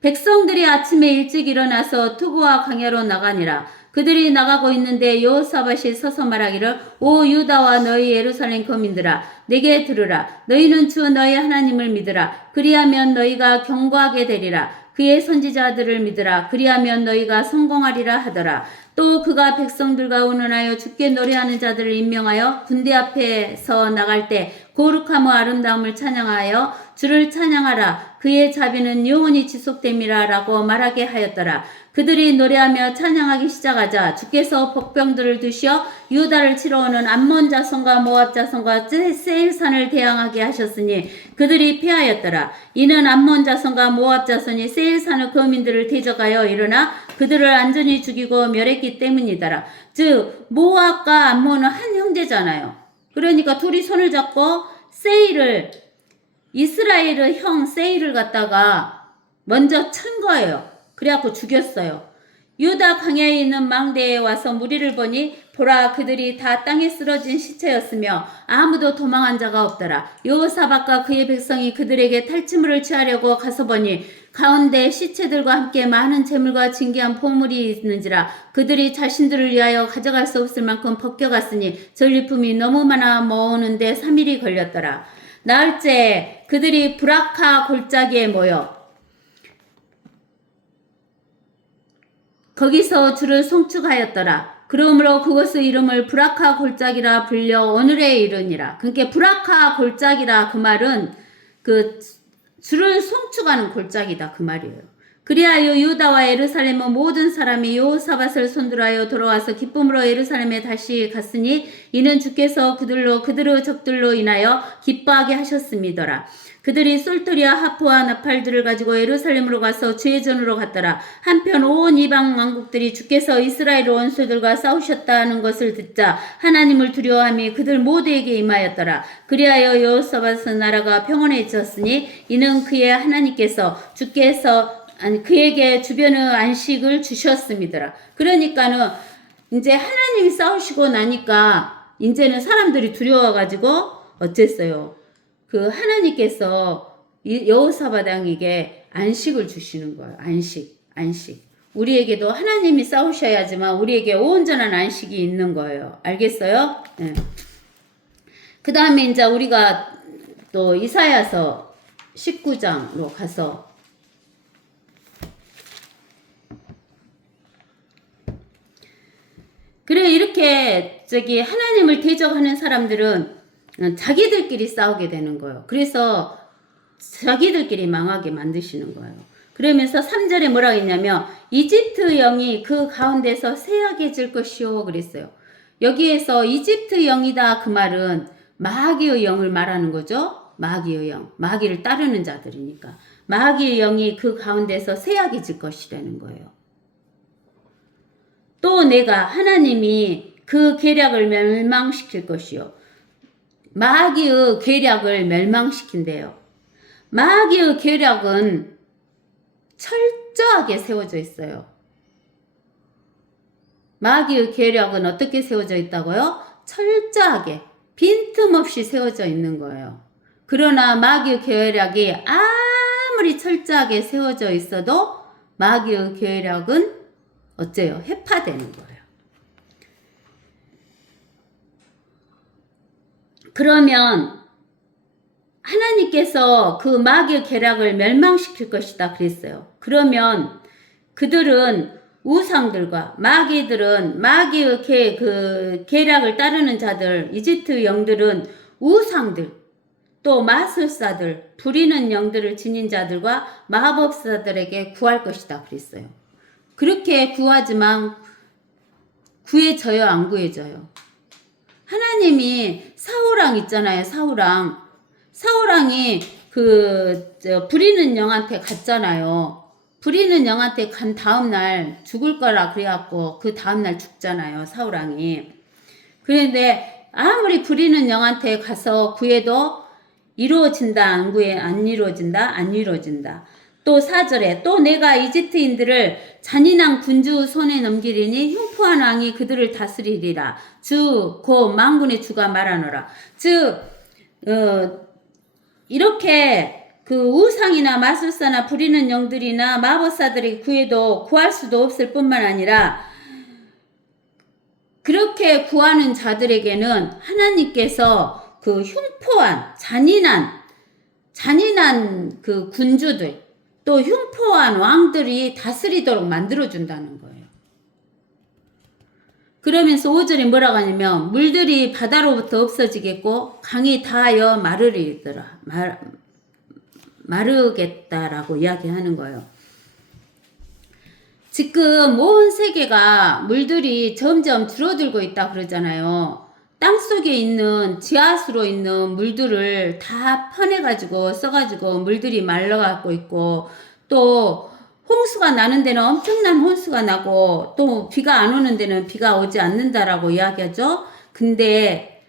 백성들이 아침에 일찍 일어나서 투구와 광야로 나가니라. 그들이 나가고 있는데 여호사밧이 서서 말하기를 오 유다와 너희 예루살렘 거민들아 내게 들으라. 너희는 주 너희 하나님을 믿으라. 그리하면 너희가 견고하게 되리라. 그의 선지자들을 믿으라. 그리하면 너희가 성공하리라 하더라. 또 그가 백성들과 운운하여 주께 노래하는 자들을 임명하여 군대 앞에서 나갈 때 거룩함과 아름다움을 찬양하여 주를 찬양하라. 그의 자비는 영원히 지속됨이라 라고 말하게 하였더라. 그들이 노래하며 찬양하기 시작하자 주께서 복병들을 두시어 유다를 치러오는 암몬 자손과 모압 자손과 세일산을 대항하게 하셨으니 그들이 패하였더라. 이는 암몬 자손과 모압 자손이 세일산의 거민들을 대적하여 일어나 그들을 안전히 죽이고 멸했기 때문이더라. 즉 모압과 암몬은 한 형제잖아요. 그러니까 둘이 손을 잡고 이스라엘의 형 세일을 갖다가 먼저 친 거예요. 그래갖고 죽였어요. 유다 광야에 있는 망대에 와서 무리를 보니 보라 그들이 다 땅에 쓰러진 시체였으며 아무도 도망한 자가 없더라. 여호사밧과 그의 백성이 그들에게 탈취물을 취하려고 가서 보니 가운데 시체들과 함께 많은 재물과 진귀한 보물이 있는지라. 그들이 자신들을 위하여 가져갈 수 없을 만큼 벗겨갔으니 전리품이 너무 많아 모으는데 3일이 걸렸더라. 나흘째 그들이 브라카 골짜기에 모여 거기서 주를 송축하였더라. 그러므로 그것의 이름을 브라카 골짜기라 불려 오늘에 이르니라. 그러니까 브라카 골짜기라 그 말은 그 주를 송축하는 골짜기다 그 말이에요. 그리하여 유다와 예루살렘의 모든 사람이 여호사밧을 손들하여 돌아와서 기쁨으로 예루살렘에 다시 갔으니 이는 주께서 그들의 적들로 인하여 기뻐하게 하셨음이더라. 그들이 솔토리와 하프와 나팔들을 가지고 예루살렘으로 가서 주의 전으로 갔더라. 한편 온 이방 왕국들이 주께서 이스라엘 원수들과 싸우셨다는 것을 듣자 하나님을 두려워함이 그들 모두에게 임하였더라. 그리하여 여호사밧의 나라가 평온해졌으니 이는 그의 하나님께서 그에게 주변의 안식을 주셨음이더라. 그러니까는 이제 하나님이 싸우시고 나니까 이제는 사람들이 두려워가지고 어쨌어요. 그 하나님께서 여호사밧 왕에게 안식을 주시는 거예요. 안식. 우리에게도 하나님이 싸우셔야지만 우리에게 온전한 안식이 있는 거예요. 알겠어요? 네. 그 다음에 이제 우리가 또 이사야서 19장으로 가서 그래 이렇게 하나님을 대적하는 사람들은 자기들끼리 싸우게 되는 거예요. 그래서 자기들끼리 망하게 만드시는 거예요. 그러면서 3절에 뭐라고 했냐면 이집트 영이 그 가운데서 쇠약해질 것이요 그랬어요. 여기에서 이집트 영이다 그 말은 마귀의 영을 말하는 거죠. 마귀의 영, 마귀를 따르는 자들이니까 마귀의 영이 그 가운데서 쇠약해질 것이라는 거예요. 또 내가 하나님이 그 계략을 멸망시킬 것이요. 마귀의 계략을 멸망시킨대요. 마귀의 계략은 철저하게 세워져 있어요. 마귀의 계략은 어떻게 세워져 있다고요? 철저하게 빈틈없이 세워져 있는 거예요. 그러나 마귀의 계략이 아무리 철저하게 세워져 있어도 마귀의 계략은 어째요? 해파되는 거예요. 그러면 하나님께서 그 마귀의 계략을 멸망시킬 것이다 그랬어요. 그러면 그들은 우상들과 마귀들은 마귀의 계략을 따르는 자들, 이집트 영들은 우상들, 또 마술사들, 부리는 영들을 지닌 자들과 마법사들에게 구할 것이다 그랬어요. 그렇게 구하지만 구해져요, 안 구해져요? 하나님이 사울왕 있잖아요, 사울왕. 사울왕이 부리는 영한테 갔잖아요. 부리는 영한테 간 다음날 죽을 거라 그래갖고 그 다음날 죽잖아요, 사울왕이. 그런데 아무리 부리는 영한테 가서 구해도 이루어진다, 안 이루어진다, 안 이루어진다. 또 4절에 또 내가 이집트인들을 잔인한 군주 손에 넘기리니 흉포한 왕이 그들을 다스리리라. 주, 곧 만군의 주가 말하노라. 즉, 이렇게 그 우상이나 마술사나 부리는 영들이나 마법사들이 구해도 구할 수도 없을 뿐만 아니라 그렇게 구하는 자들에게는 하나님께서 그 흉포한 잔인한 그 군주들 또 흉포한 왕들이 다스리도록 만들어준다는 거예요. 그러면서 5절에 뭐라고 하냐면 물들이 바다로부터 없어지겠고 강이 다하여 마르겠다라고 이야기하는 거예요. 지금 온 세계가 물들이 점점 줄어들고 있다 그러잖아요. 땅속에 있는 지하수로 있는 물들을 다 퍼내가지고 써가지고 물들이 말라가고 있고 또 홍수가 나는 데는 엄청난 홍수가 나고 또 비가 안 오는 데는 비가 오지 않는다라고 이야기하죠. 근데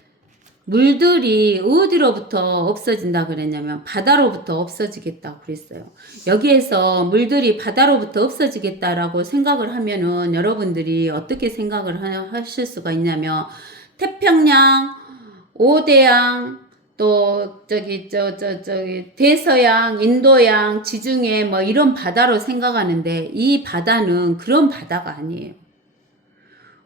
물들이 어디로부터 없어진다 그랬냐면 바다로부터 없어지겠다고 그랬어요. 여기에서 물들이 바다로부터 없어지겠다라고 생각을 하면은 여러분들이 어떻게 생각을 하실 수가 있냐면 태평양, 오대양, 또 대서양, 인도양, 지중해 뭐 이런 바다로 생각하는데 이 바다는 그런 바다가 아니에요.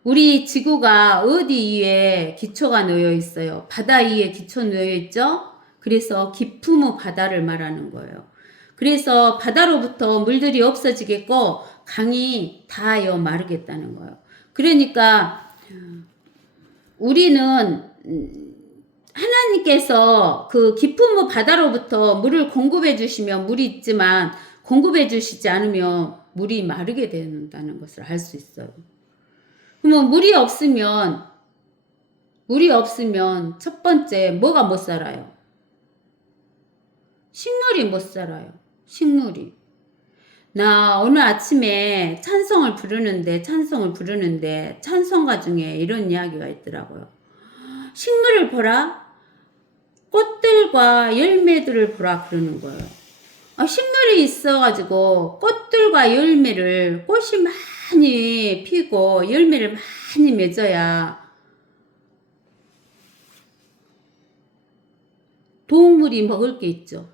우리 지구가 어디 위에 기초가 놓여 있어요? 바다 위에 기초 놓여 있죠? 그래서 깊음의 바다를 말하는 거예요. 그래서 바다로부터 물들이 없어지겠고 강이 다하여 마르겠다는 거예요. 그러니까 우리는 하나님께서 그 깊은 바다로부터 물을 공급해 주시면 물이 있지만 공급해 주시지 않으면 물이 마르게 된다는 것을 알 수 있어요. 그러면 물이 없으면 첫 번째 뭐가 못 살아요? 식물이 못 살아요. 식물이. 나 오늘 아침에 찬송을 부르는데 찬송가 중에 이런 이야기가 있더라고요. 식물을 보라. 꽃들과 열매들을 보라 그러는 거예요. 식물이 있어가지고 꽃들과 열매를 꽃이 많이 피고 열매를 많이 맺어야 동물이 먹을 게 있죠.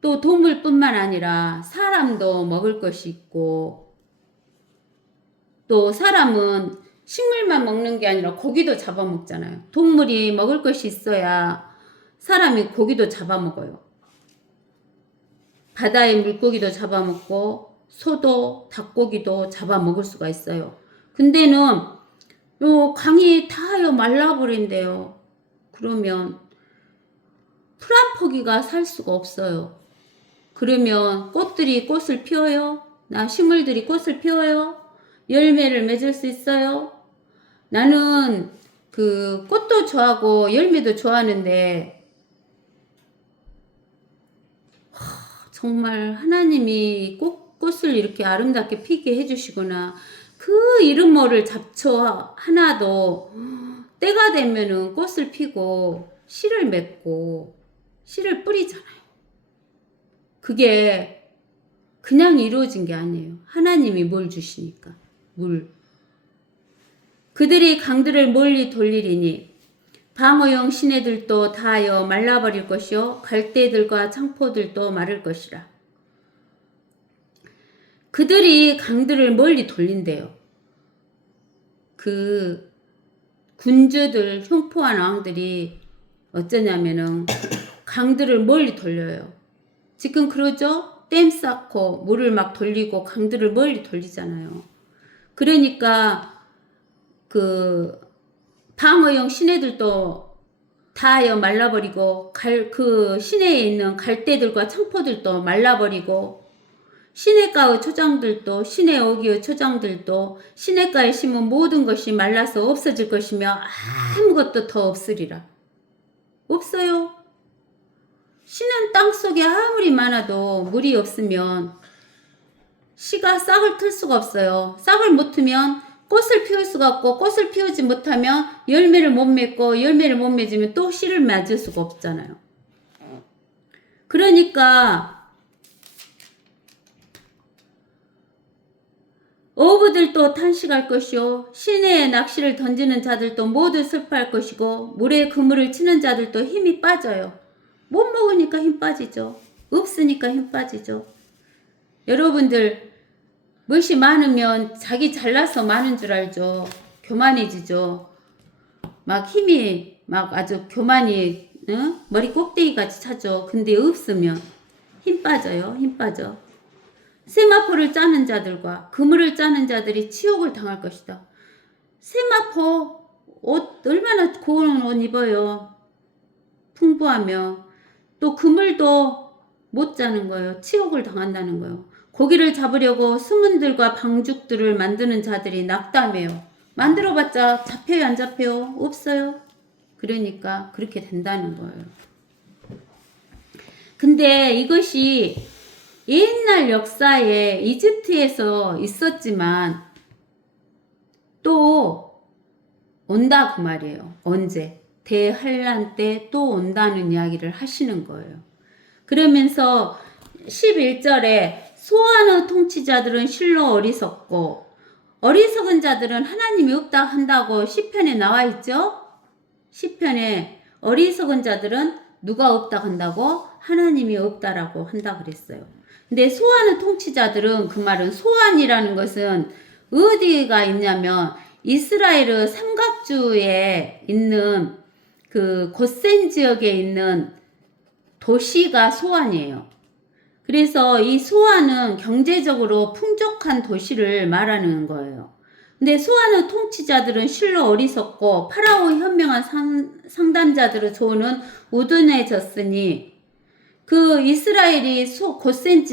또 동물뿐만 아니라 사람도 먹을 것이 있고 또 사람은 식물만 먹는 게 아니라 고기도 잡아먹잖아요. 동물이 먹을 것이 있어야 사람이 고기도 잡아먹어요. 바다의 물고기도 잡아먹고 소도 닭고기도 잡아먹을 수가 있어요. 근데는 요 강이 다요 말라버린대요. 그러면 풀 한 포기가 살 수가 없어요. 그러면 꽃들이 꽃을 피워요? 나 식물들이 꽃을 피워요? 열매를 맺을 수 있어요? 나는 그 꽃도 좋아하고 열매도 좋아하는데 정말 하나님이 꽃을 이렇게 아름답게 피게 해주시구나. 그 이름 모를 잡초 하나도 때가 되면은 꽃을 피고 씨를 맺고 씨를 뿌리잖아요. 그게 그냥 이루어진 게 아니에요. 하나님이 뭘 주시니까. 물. 그들이 강들을 멀리 돌리리니 방어용 시내들도 다하여 말라버릴 것이요 갈대들과 창포들도 마를 것이라. 그들이 강들을 멀리 돌린대요. 그 군주들 흉포한 왕들이 어쩌냐면은 강들을 멀리 돌려요. 지금 그러죠? 댐 쌓고 물을 막 돌리고 강들을 멀리 돌리잖아요. 그러니까 그 방어용 시내들도 다하여 말라버리고 그 시내에 있는 갈대들과 창포들도 말라버리고 시냇가의 초장들도 시내 어귀의 초장들도 시냇가에 심은 모든 것이 말라서 없어질 것이며 아무것도 더 없으리라. 없어요. 씨는 땅속에 아무리 많아도 물이 없으면 씨가 싹을 틀 수가 없어요. 싹을 못 트면 꽃을 피울 수가 없고 꽃을 피우지 못하면 열매를 못 맺고 열매를 못 맺으면 또 씨를 맺을 수가 없잖아요. 그러니까 어부들도 탄식할 것이요 시내에 낚시를 던지는 자들도 모두 슬퍼할 것이고 물에 그물을 치는 자들도 힘이 빠져요. 못 먹으니까 힘 빠지죠. 없으니까 힘 빠지죠. 여러분들 멋이 많으면 자기 잘나서 많은 줄 알죠. 교만해지죠. 막 힘이 막 아주 교만이 머리 꼭대기 같이 차죠. 근데 없으면 힘 빠져요. 힘 빠져. 세마포를 짜는 자들과 그물을 짜는 자들이 치욕을 당할 것이다. 세마포 옷 얼마나 고운 옷 입어요. 풍부하며 또 그물도 못 짜는 거예요. 치욕을 당한다는 거예요. 고기를 잡으려고 수문들과 방죽들을 만드는 자들이 낙담해요. 만들어봤자 잡혀요 안 잡혀요? 없어요. 그러니까 그렇게 된다는 거예요. 근데 이것이 옛날 역사에 이집트에서 있었지만 또 온다 그 말이에요. 언제? 대환란 때 또 온다는 이야기를 하시는 거예요. 그러면서 11절에 소아의 통치자들은 실로 어리석고 어리석은 자들은 하나님이 없다 한다고 시편에 나와 있죠. 시편에 어리석은 자들은 누가 없다 한다고? 하나님이 없다라고 한다 그랬어요. 근데 소아의 통치자들은 그 말은 소안이라는 것은 어디가 있냐면 이스라엘의 삼각주에 있는 그 고센 지역에 있는 도시가 소안이에요. 그래서 이 소안은 경제적으로 풍족한 도시를 말하는 거예요. 근데 소안의 통치자들은 실로 어리석고 파라오 현명한 상담자들의 조언은 우둔해졌으니 그 이스라엘이 고센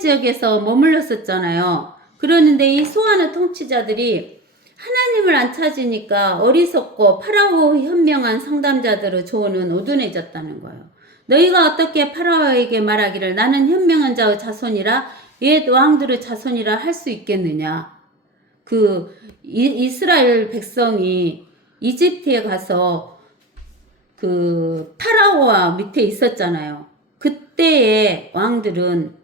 지역에서 머물렀었잖아요. 그러는데 이 소안의 통치자들이 하나님을 안 찾으니까 어리석고 파라오 현명한 상담자들의 조언은 우둔해졌다는 거예요. 너희가 어떻게 파라오에게 말하기를 나는 현명한 자의 자손이라 옛 왕들의 자손이라 할 수 있겠느냐. 그 이스라엘 백성이 이집트에 가서 그 파라오와 밑에 있었잖아요. 그때의 왕들은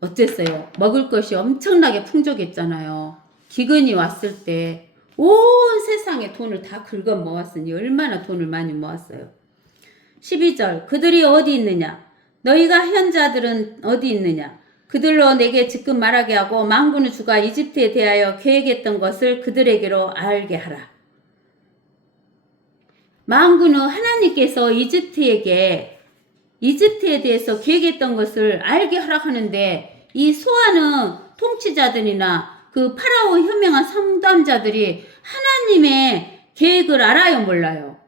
어땠어요? 먹을 것이 엄청나게 풍족했잖아요. 기근이 왔을 때 온 세상에 돈을 다 긁어 모았으니 얼마나 돈을 많이 모았어요. 12절 그들이 어디 있느냐? 너희가 현자들은 어디 있느냐? 그들로 내게 지금 말하게 하고 만군의 주가 이집트에 대하여 계획했던 것을 그들에게로 알게 하라. 만군의 하나님께서 이집트에 대해서 계획했던 것을 알게 하라 하는데 이 소아는 통치자들이나 그 파라오 현명한 상담자들이 하나님의 계획을 알아요, 몰라요?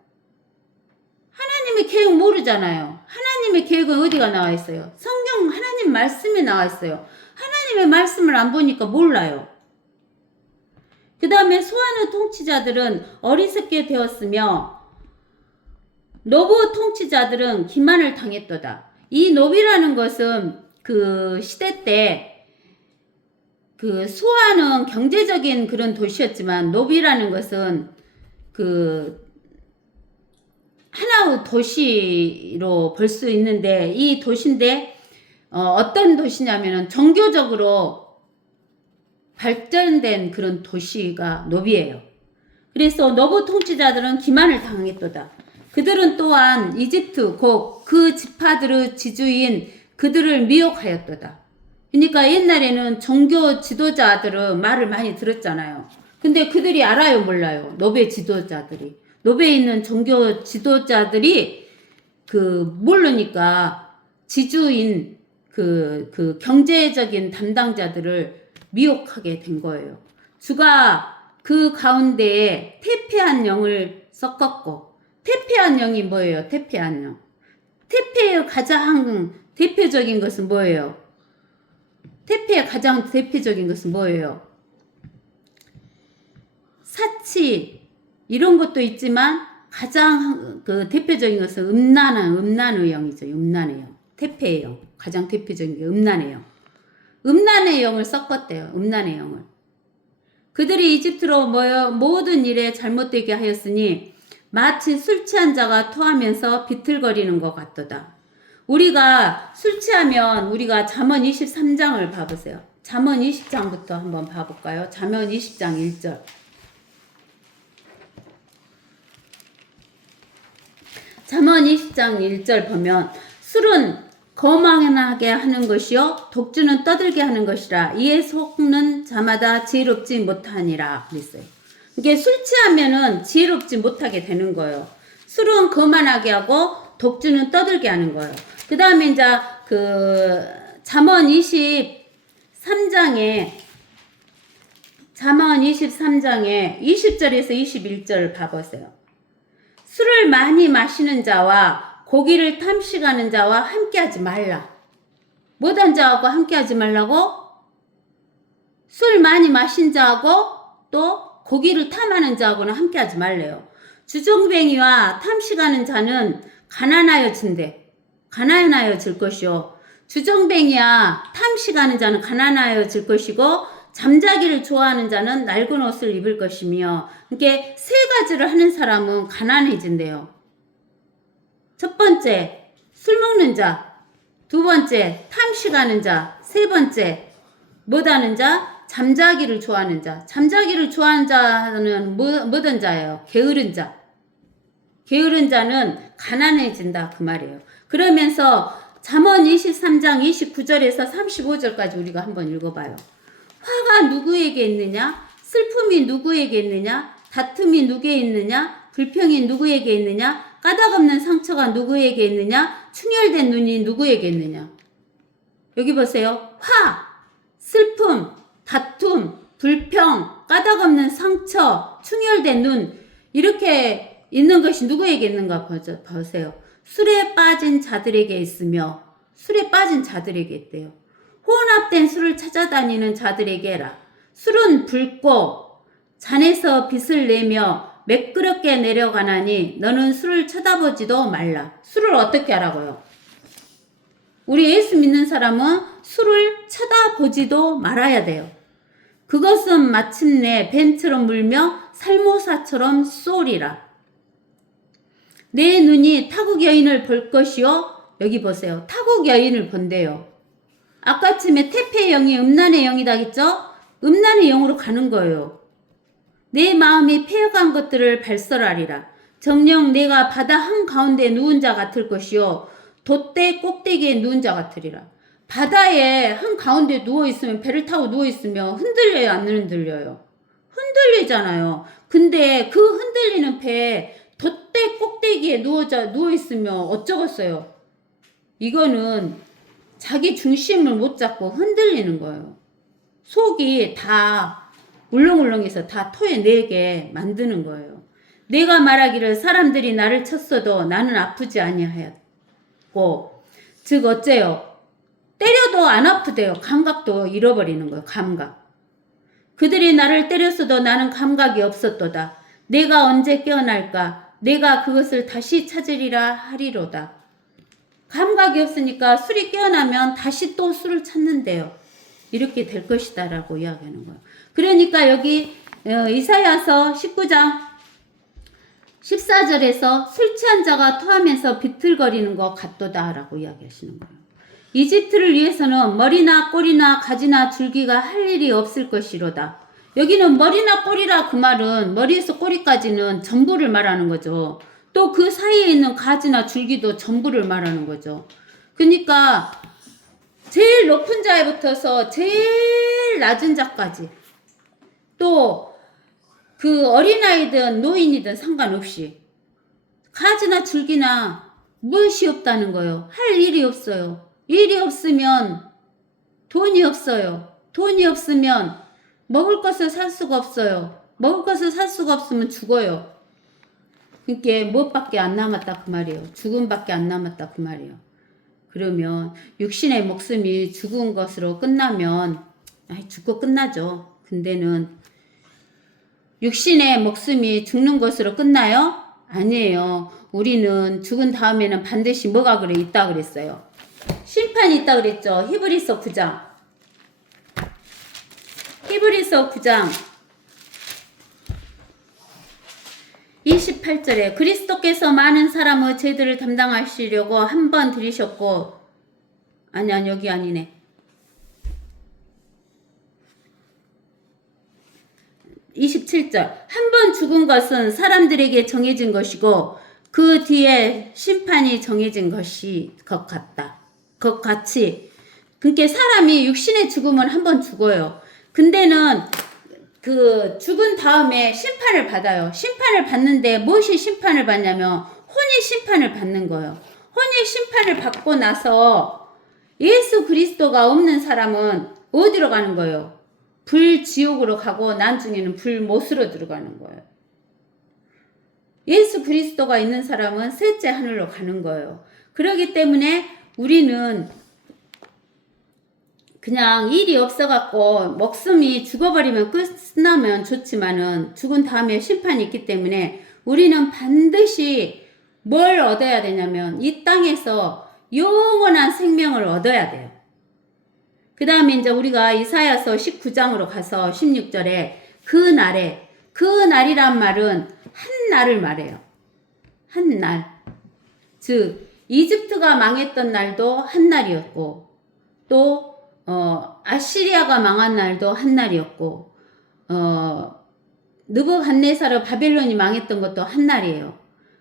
하나님의 계획 모르잖아요. 하나님의 계획은 어디가 나와 있어요? 성경 하나님 말씀에 나와 있어요. 하나님의 말씀을 안 보니까 몰라요. 그 다음에 소아는 통치자들은 어리석게 되었으며 노부 통치자들은 기만을 당했도다. 이 노비라는 것은 그 시대 때 그 소아는 경제적인 그런 도시였지만 노비라는 것은 그 하나의 도시로 볼 수 있는데 이 도시인데 어떤 도시냐면은 종교적으로 발전된 그런 도시가 노비예요. 그래서 노부 통치자들은 기만을 당했도다. 그들은 또한 이집트 곧 그 지파들의 지주인 그들을 미혹하였도다. 그러니까 옛날에는 종교 지도자들은 말을 많이 들었잖아요. 근데 그들이 알아요, 몰라요? 노베 지도자들이. 노베에 있는 종교 지도자들이 모르니까 지주인 그 경제적인 담당자들을 미혹하게 된 거예요. 주가 그 가운데에 태폐한 영을 섞었고, 태폐한 영이 뭐예요? 태폐한 영. 태폐의 가장 대표적인 것은 뭐예요? 태폐의 가장 대표적인 것은 뭐예요? 사치 이런 것도 있지만 가장 그 대표적인 것은 음란의 영이죠. 음란의 영. 태폐의 영. 가장 대표적인 게 음란의 영. 음란의 영을 섞었대요. 음란의 영을. 그들이 이집트로 모여 모든 일에 잘못되게 하였으니 마치 술 취한 자가 토하면서 비틀거리는 것 같도다. 우리가 술 취하면 우리가 잠언 23장을 봐보세요. 잠언 20장부터 한번 봐볼까요? 잠언 20장 1절. 잠언 20장 1절 보면 술은 거만하게 하는 것이요 독주는 떠들게 하는 것이라 이에 속는 자마다 지혜롭지 못하니라 그랬어요. 이게 술 취하면은 지혜롭지 못하게 되는 거예요. 술은 거만하게 하고 독주는 떠들게 하는 거예요. 그 다음에 이제 잠언 23장에 20절에서 21절 봐보세요. 술을 많이 마시는 자와 고기를 탐식하는 자와 함께하지 말라. 못한 자하고 함께하지 말라고? 술 많이 마신 자하고 또 고기를 탐하는 자하고는 함께하지 말래요. 주정뱅이와 탐식하는 자는 가난하여질 것이요. 주정뱅이와 탐식하는 자는 가난하여질 것이고 잠자기를 좋아하는 자는 낡은 옷을 입을 것이며 이렇게 세 가지를 하는 사람은 가난해진대요. 첫 번째, 술 먹는 자. 두 번째, 탐식하는 자. 세 번째, 못하는 자, 잠자기를 좋아하는 자. 잠자기를 좋아하는 자는 뭐든 자예요? 게으른 자. 게으른 자는 가난해진다 그 말이에요. 그러면서 잠언 23장 29절에서 35절까지 우리가 한번 읽어봐요. 화가 누구에게 있느냐? 슬픔이 누구에게 있느냐? 다툼이 누구에게 있느냐? 불평이 누구에게 있느냐? 까닭없는 상처가 누구에게 있느냐? 충혈된 눈이 누구에게 있느냐? 여기 보세요. 화, 슬픔, 다툼, 불평, 까닭없는 상처, 충혈된 눈 이렇게 있는 것이 누구에게 있는가 보세요. 술에 빠진 자들에게 있으며 술에 빠진 자들에게 있대요. 혼합된 술을 찾아다니는 자들에게라. 술은 붉고 잔에서 빛을 내며 매끄럽게 내려가나니 너는 술을 쳐다보지도 말라. 술을 어떻게 하라고요? 우리 예수 믿는 사람은 술을 쳐다보지도 말아야 돼요. 그것은 마침내 뱀처럼 물며 살모사처럼 쏘리라. 내 눈이 타국 여인을 볼 것이요. 여기 보세요. 타국 여인을 본대요. 아까쯤에 태폐의 영이 음란의 영이다 했죠? 음란의 영으로 가는 거예요. 내 마음이 패여간 것들을 발설하리라. 정녕 내가 바다 한가운데 누운 자 같을 것이요. 돛대 꼭대기에 누운 자 같으리라. 바다에 한가운데 누워있으면 배를 타고 누워있으면 흔들려요? 안 흔들려요? 흔들리잖아요. 근데 그 흔들리는 배에 돛대 꼭대기에 누워있으면 어쩌겠어요? 이거는 자기 중심을 못 잡고 흔들리는 거예요. 속이 다 울렁울렁해서 다 토해내게 만드는 거예요. 내가 말하기를 사람들이 나를 쳤어도 나는 아프지 아니하였고, 즉 어째요? 때려도 안 아프대요. 감각도 잃어버리는 거예요. 감각. 그들이 나를 때렸어도 나는 감각이 없었도다. 내가 언제 깨어날까? 내가 그것을 다시 찾으리라 하리로다. 감각이 없으니까 술이 깨어나면 다시 또 술을 찾는데요. 이렇게 될 것이다 라고 이야기하는 거예요. 그러니까 여기 이사야서 19장 14절에서 술 취한 자가 토하면서 비틀거리는 것 같도다 라고 이야기하시는 거예요. 이집트를 위해서는 머리나 꼬리나 가지나 줄기가 할 일이 없을 것이로다. 여기는 머리나 꼬리라 그 말은 머리에서 꼬리까지는 전부를 말하는 거죠. 또 그 사이에 있는 가지나 줄기도 전부를 말하는 거죠. 그러니까 제일 높은 자에 붙어서 제일 낮은 자까지, 또 그 어린아이든 노인이든 상관없이 가지나 줄기나 무엇이 없다는 거예요. 할 일이 없어요. 일이 없으면 돈이 없어요. 돈이 없으면 먹을 것을 살 수가 없어요. 먹을 것을 살 수가 없으면 죽어요. 그러니까 무엇밖에 안 남았다 그 말이에요. 죽음밖에 안 남았다 그 말이에요. 그러면 육신의 목숨이 죽은 것으로 끝나면 죽고 끝나죠. 근데는 육신의 목숨이 죽는 것으로 끝나요? 아니에요. 우리는 죽은 다음에는 반드시 뭐가 그래 있다 그랬어요. 심판이 있다 그랬죠. 히브리서 9장. 히브리서 9장 28절에 그리스도께서 많은 사람의 죄들을 담당하시려고 한 번 들이셨고, 아니 여기 아니네. 27절 한 번 죽은 것은 사람들에게 정해진 것이고 그 뒤에 심판이 정해진 것이 것 같다. 것 같이. 그러니까 사람이 육신의 죽음은 한 번 죽어요. 근데는 그 죽은 다음에 심판을 받아요. 심판을 받는데 무엇이 심판을 받냐면 혼의 심판을 받는 거예요. 혼의 심판을 받고 나서 예수 그리스도가 없는 사람은 어디로 가는 거예요? 불지옥으로 가고 나중에는 불못으로 들어가는 거예요. 예수 그리스도가 있는 사람은 셋째 하늘로 가는 거예요. 그렇기 때문에 우리는 그냥 일이 없어갖고 목숨이 죽어버리면 끝나면 좋지만은 죽은 다음에 심판이 있기 때문에 우리는 반드시 뭘 얻어야 되냐면 이 땅에서 영원한 생명을 얻어야 돼요. 그 다음에 이제 우리가 이사야서 19장으로 가서 16절에 그 날이란 말은 한 날을 말해요. 한 날. 즉 이집트가 망했던 날도 한 날이었고, 또 아시리아가 망한 날도 한 날이었고, 느부갓네살 바벨론이 망했던 것도 한 날이에요.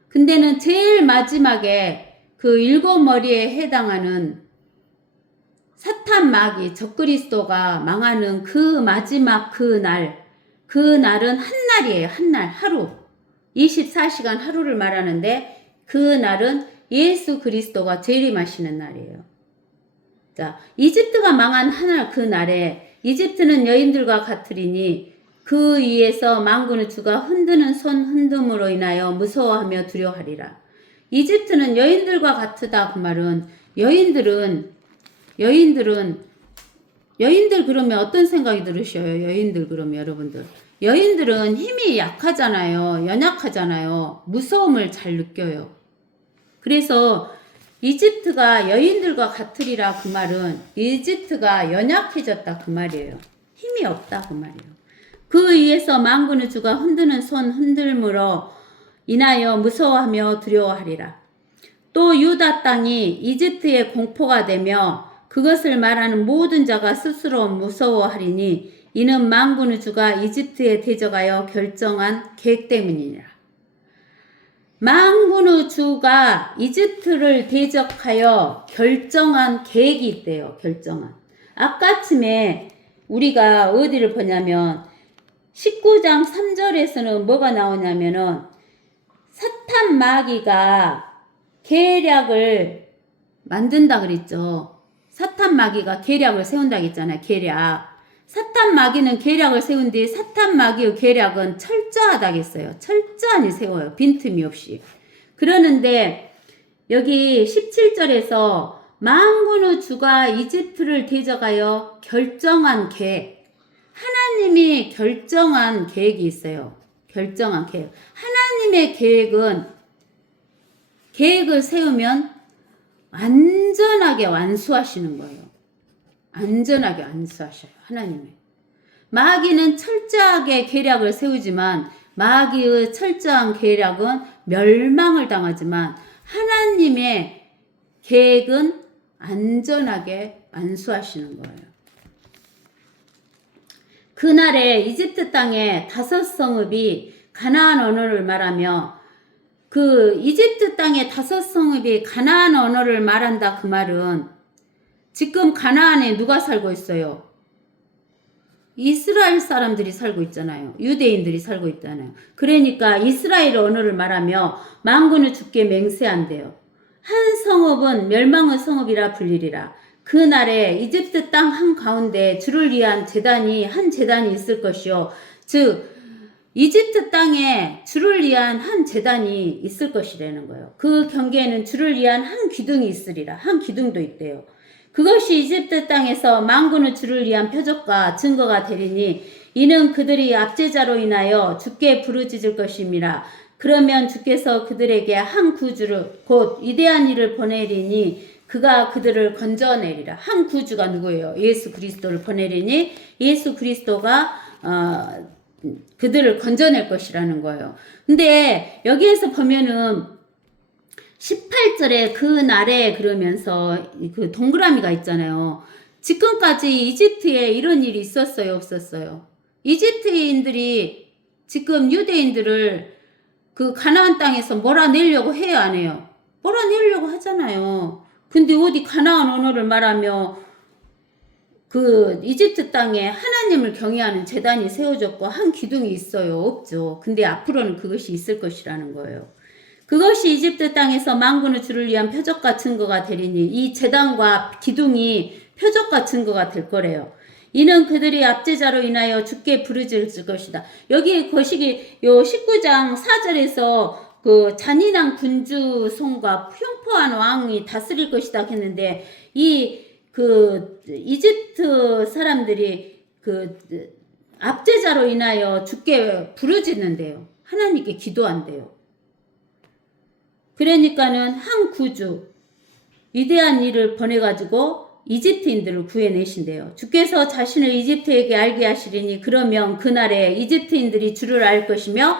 근데는 제일 마지막에 그 일곱 머리에 해당하는 사탄 마귀 적그리스도가 망하는 그 마지막 그 날은 한 날이에요. 한 날, 하루. 24시간 하루를 말하는데 그 날은 예수 그리스도가 재림하시는 날이에요. 자, 이집트가 망한 하늘 그 날에 이집트는 여인들과 같으리니 그 위에서 만군의 주가 흔드는 손 흔듦으로 인하여 무서워하며 두려워하리라. 이집트는 여인들과 같으다 그 말은 여인들 그러면 어떤 생각이 들으셔요? 여인들 그러면 여러분들. 여인들은 힘이 약하잖아요. 연약하잖아요. 무서움을 잘 느껴요. 그래서 이집트가 여인들과 같으리라 그 말은 이집트가 연약해졌다 그 말이에요. 힘이 없다 그 말이에요. 그 위에서 만군의 주가 흔드는 손 흔들므로 인하여 무서워하며 두려워하리라. 또 유다 땅이 이집트의 공포가 되며 그것을 말하는 모든 자가 스스로 무서워하리니 이는 만군의 주가 이집트에 대적하여 결정한 계획 때문이니라. 만군의 주가 이집트를 대적하여 결정한 계획이 있대요. 결정한. 아까쯤에 우리가 어디를 보냐면 19장 3절에서는 뭐가 나오냐면은 사탄 마귀가 계략을 만든다 그랬죠. 사탄 마귀가 계략을 세운다 그랬잖아요. 계략. 사탄 마귀는 계략을 세운 뒤 사탄 마귀의 계략은 철저하다겠어요. 철저하니 세워요. 빈틈이 없이. 그러는데 여기 17절에서 만군의 주가 이집트를 대적하여 결정한 계획. 하나님이 결정한 계획이 있어요. 결정한 계획. 하나님의 계획을 세우면 안전하게 완수하시는 거예요. 안전하게 완수하셔요. 하나님이. 마귀는 철저하게 계략을 세우지만 마귀의 철저한 계략은 멸망을 당하지만 하나님의 계획은 안전하게 완수하시는 거예요. 그날에 이집트 땅에 5성읍이 가나안 언어를 말하며 그 이집트 땅에 5성읍이 가나안 언어를 말한다 그 말은 지금 가나안에 누가 살고 있어요? 이스라엘 사람들이 살고 있잖아요. 유대인들이 살고 있잖아요. 그러니까 이스라엘 언어를 말하며 만군의 주께 맹세한대요. 한 성읍은 멸망의 성읍이라 불리리라. 그날에 이집트 땅 한가운데 주를 위한 한 제단이 있을 것이요. 즉 이집트 땅에 주를 위한 한 제단이 있을 것이라는 거예요. 그 경계에는 주를 위한 한 기둥이 있으리라. 한 기둥도 있대요. 그것이 이집트 땅에서 만군의 주를 위한 표적과 증거가 되리니 이는 그들이 압제자로 인하여 주께 부르짖을 것임이라. 그러면 주께서 그들에게 한 구주를 곧 위대한 이를 보내리니 그가 그들을 건져내리라. 한 구주가 누구예요? 예수 그리스도를 보내리니 예수 그리스도가 그들을 건져낼 것이라는 거예요. 근데 여기에서 보면은 18절에 그 날에 그러면서 그 동그라미가 있잖아요. 지금까지 이집트에 이런 일이 있었어요, 없었어요? 이집트인들이 지금 유대인들을 그 가나안 땅에서 몰아내려고 해요, 안 해요? 몰아내려고 하잖아요. 근데 어디 가나안 언어를 말하며 그 이집트 땅에 하나님을 경외하는 제단이 세워졌고 한 기둥이 있어요? 없죠. 근데 앞으로는 그것이 있을 것이라는 거예요. 그것이 이집트 땅에서 만군의 주를 위한 표적과 증거가 되리니 이 제단과 기둥이 표적과 증거가 될 거래요. 이는 그들이 압제자로 인하여 주께 부르짖을 것이다. 여기 거시기 요 19장 4절에서 그 잔인한 군주송과 흉포한 왕이 다스릴 것이다 했는데 그 이집트 사람들이 그 압제자로 인하여 주께 부르짖는데요. 하나님께 기도한대요. 그러니까는 한 구주 위대한 일을 보내가지고 이집트인들을 구해내신대요. 주께서 자신을 이집트에게 알게 하시리니 그러면 그날에 이집트인들이 주를 알 것이며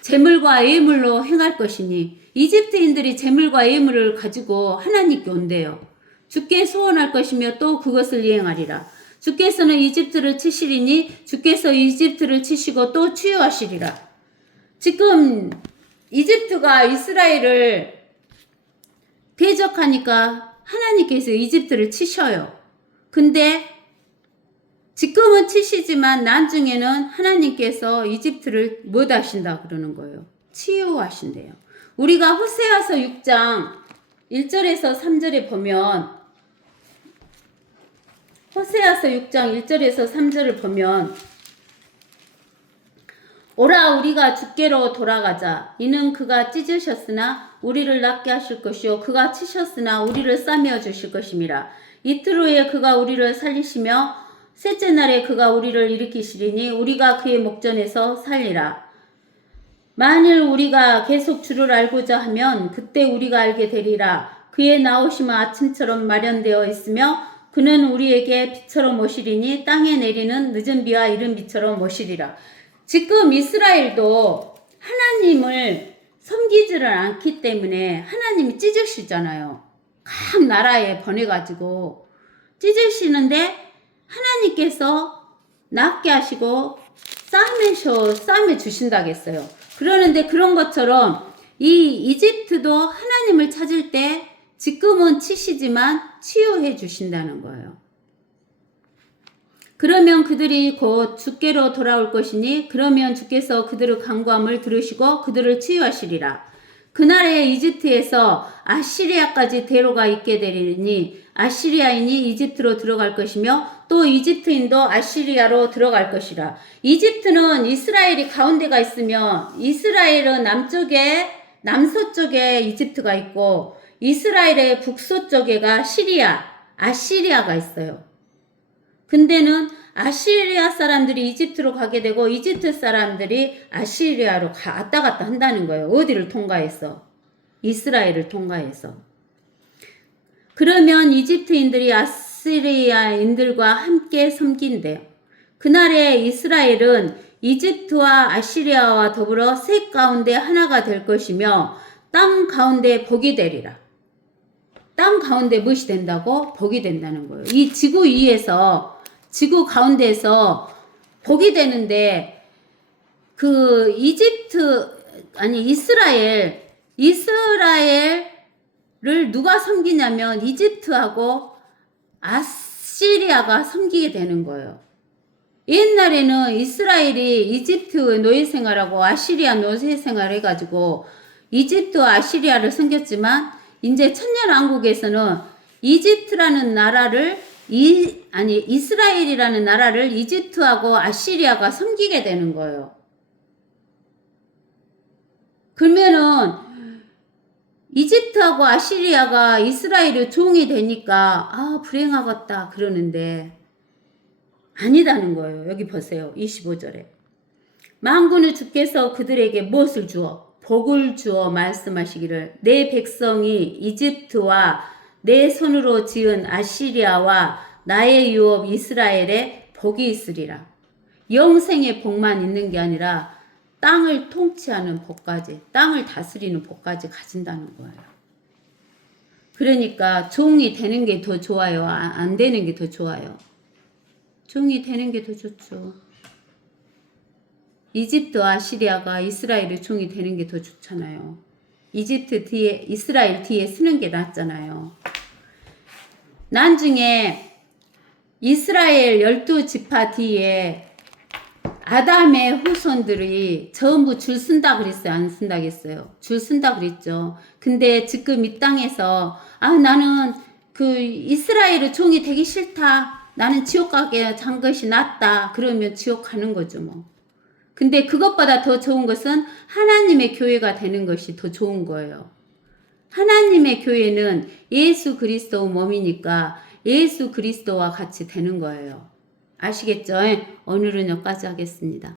재물과 예물로 행할 것이니 이집트인들이 재물과 예물을 가지고 하나님께 온대요. 주께 소원할 것이며 또 그것을 이행하리라. 주께서는 이집트를 치시리니 주께서 이집트를 치시고 또 치유하시리라. 지금 이집트가 이스라엘을 대적하니까 하나님께서 이집트를 치셔요. 근데 지금은 치시지만 나중에는 하나님께서 이집트를 못 하신다 그러는 거예요. 치유하신대요. 우리가 호세아서 6장 1절에서 3절에 보면 호세아서 6장 1절에서 3절을 보면 오라 우리가 주께로 돌아가자. 이는 그가 찢으셨으나 우리를 낫게 하실 것이요 그가 치셨으나 우리를 싸매어 주실 것임이라. 이틀 후에 그가 우리를 살리시며 셋째 날에 그가 우리를 일으키시리니 우리가 그의 목전에서 살리라. 만일 우리가 계속 주를 알고자 하면 그때 우리가 알게 되리라. 그의 나오심은 아침처럼 마련되어 있으며 그는 우리에게 비처럼 오시리니 땅에 내리는 늦은 비와 이른 비처럼 오시리라. 지금 이스라엘도 하나님을 섬기지를 않기 때문에 하나님이 찢으시잖아요. 각 나라에 보내가지고 찢으시는데 하나님께서 낫게 하시고 싸매 주신다고 했어요. 그러는데 그런 것처럼 이 이집트도 하나님을 찾을 때 지금은 치시지만 치유해 주신다는 거예요. 그러면 그들이 곧 주께로 돌아올 것이니 그러면 주께서 그들의 간구함을 들으시고 그들을 치유하시리라. 그날에 이집트에서 아시리아까지 데려가 있게 되리니 아시리아인이 이집트로 들어갈 것이며 또 이집트인도 아시리아로 들어갈 것이라. 이집트는 이스라엘이 가운데가 있으며 이스라엘은 남서쪽에 이집트가 있고 이스라엘의 북서쪽에가 아시리아가 있어요. 근데는 아시리아 사람들이 이집트로 가게 되고 이집트 사람들이 아시리아로 왔다 갔다 한다는 거예요. 어디를 통과해서? 이스라엘을 통과해서. 그러면 이집트인들이 아시리아인들과 함께 섬긴대요. 그날에 이스라엘은 이집트와 아시리아와 더불어 셋 가운데 하나가 될 것이며 땅 가운데 복이 되리라. 땅 가운데 무엇이 된다고? 복이 된다는 거예요. 이 지구 가운데에서 복이 되는데 이스라엘을 누가 섬기냐면 이집트하고 아시리아가 섬기게 되는 거예요. 옛날에는 이스라엘이 이집트 노예 생활하고 아시리아 노예 생활 해가지고 이집트와 아시리아를 섬겼지만 이제 천년왕국에서는 이스라엘이라는 나라를 이집트하고 아시리아가 섬기게 되는 거예요. 그러면은 이집트하고 아시리아가 이스라엘의 종이 되니까 불행하겠다 그러는데 아니다는 거예요. 여기 보세요. 25절에 만군의 주께서 그들에게 무엇을 주어? 복을 주어 말씀하시기를 내 백성이 이집트와 내 손으로 지은 아시리아와 나의 유업 이스라엘에 복이 있으리라. 영생의 복만 있는 게 아니라 땅을 통치하는 복까지, 땅을 다스리는 복까지 가진다는 거예요. 그러니까 종이 되는 게 더 좋아요? 안 되는 게 더 좋아요? 종이 되는 게 더 좋죠. 이집트 아시리아가 이스라엘의 종이 되는 게 더 좋잖아요. 이스라엘 뒤에 쓰는 게 낫잖아요. 나중에 이스라엘 12지파 뒤에 아담의 후손들이 전부 줄 쓴다 그랬어요? 안 쓴다 그랬어요? 줄 쓴다 그랬죠. 근데 지금 이 땅에서 나는 이스라엘의 종이 되기 싫다. 나는 지옥 가게 잔 것이 낫다. 그러면 지옥 가는 거죠 뭐. 근데 그것보다 더 좋은 것은 하나님의 교회가 되는 것이 더 좋은 거예요. 하나님의 교회는 예수 그리스도 몸이니까 예수 그리스도와 같이 되는 거예요. 아시겠죠? 오늘은 여기까지 하겠습니다.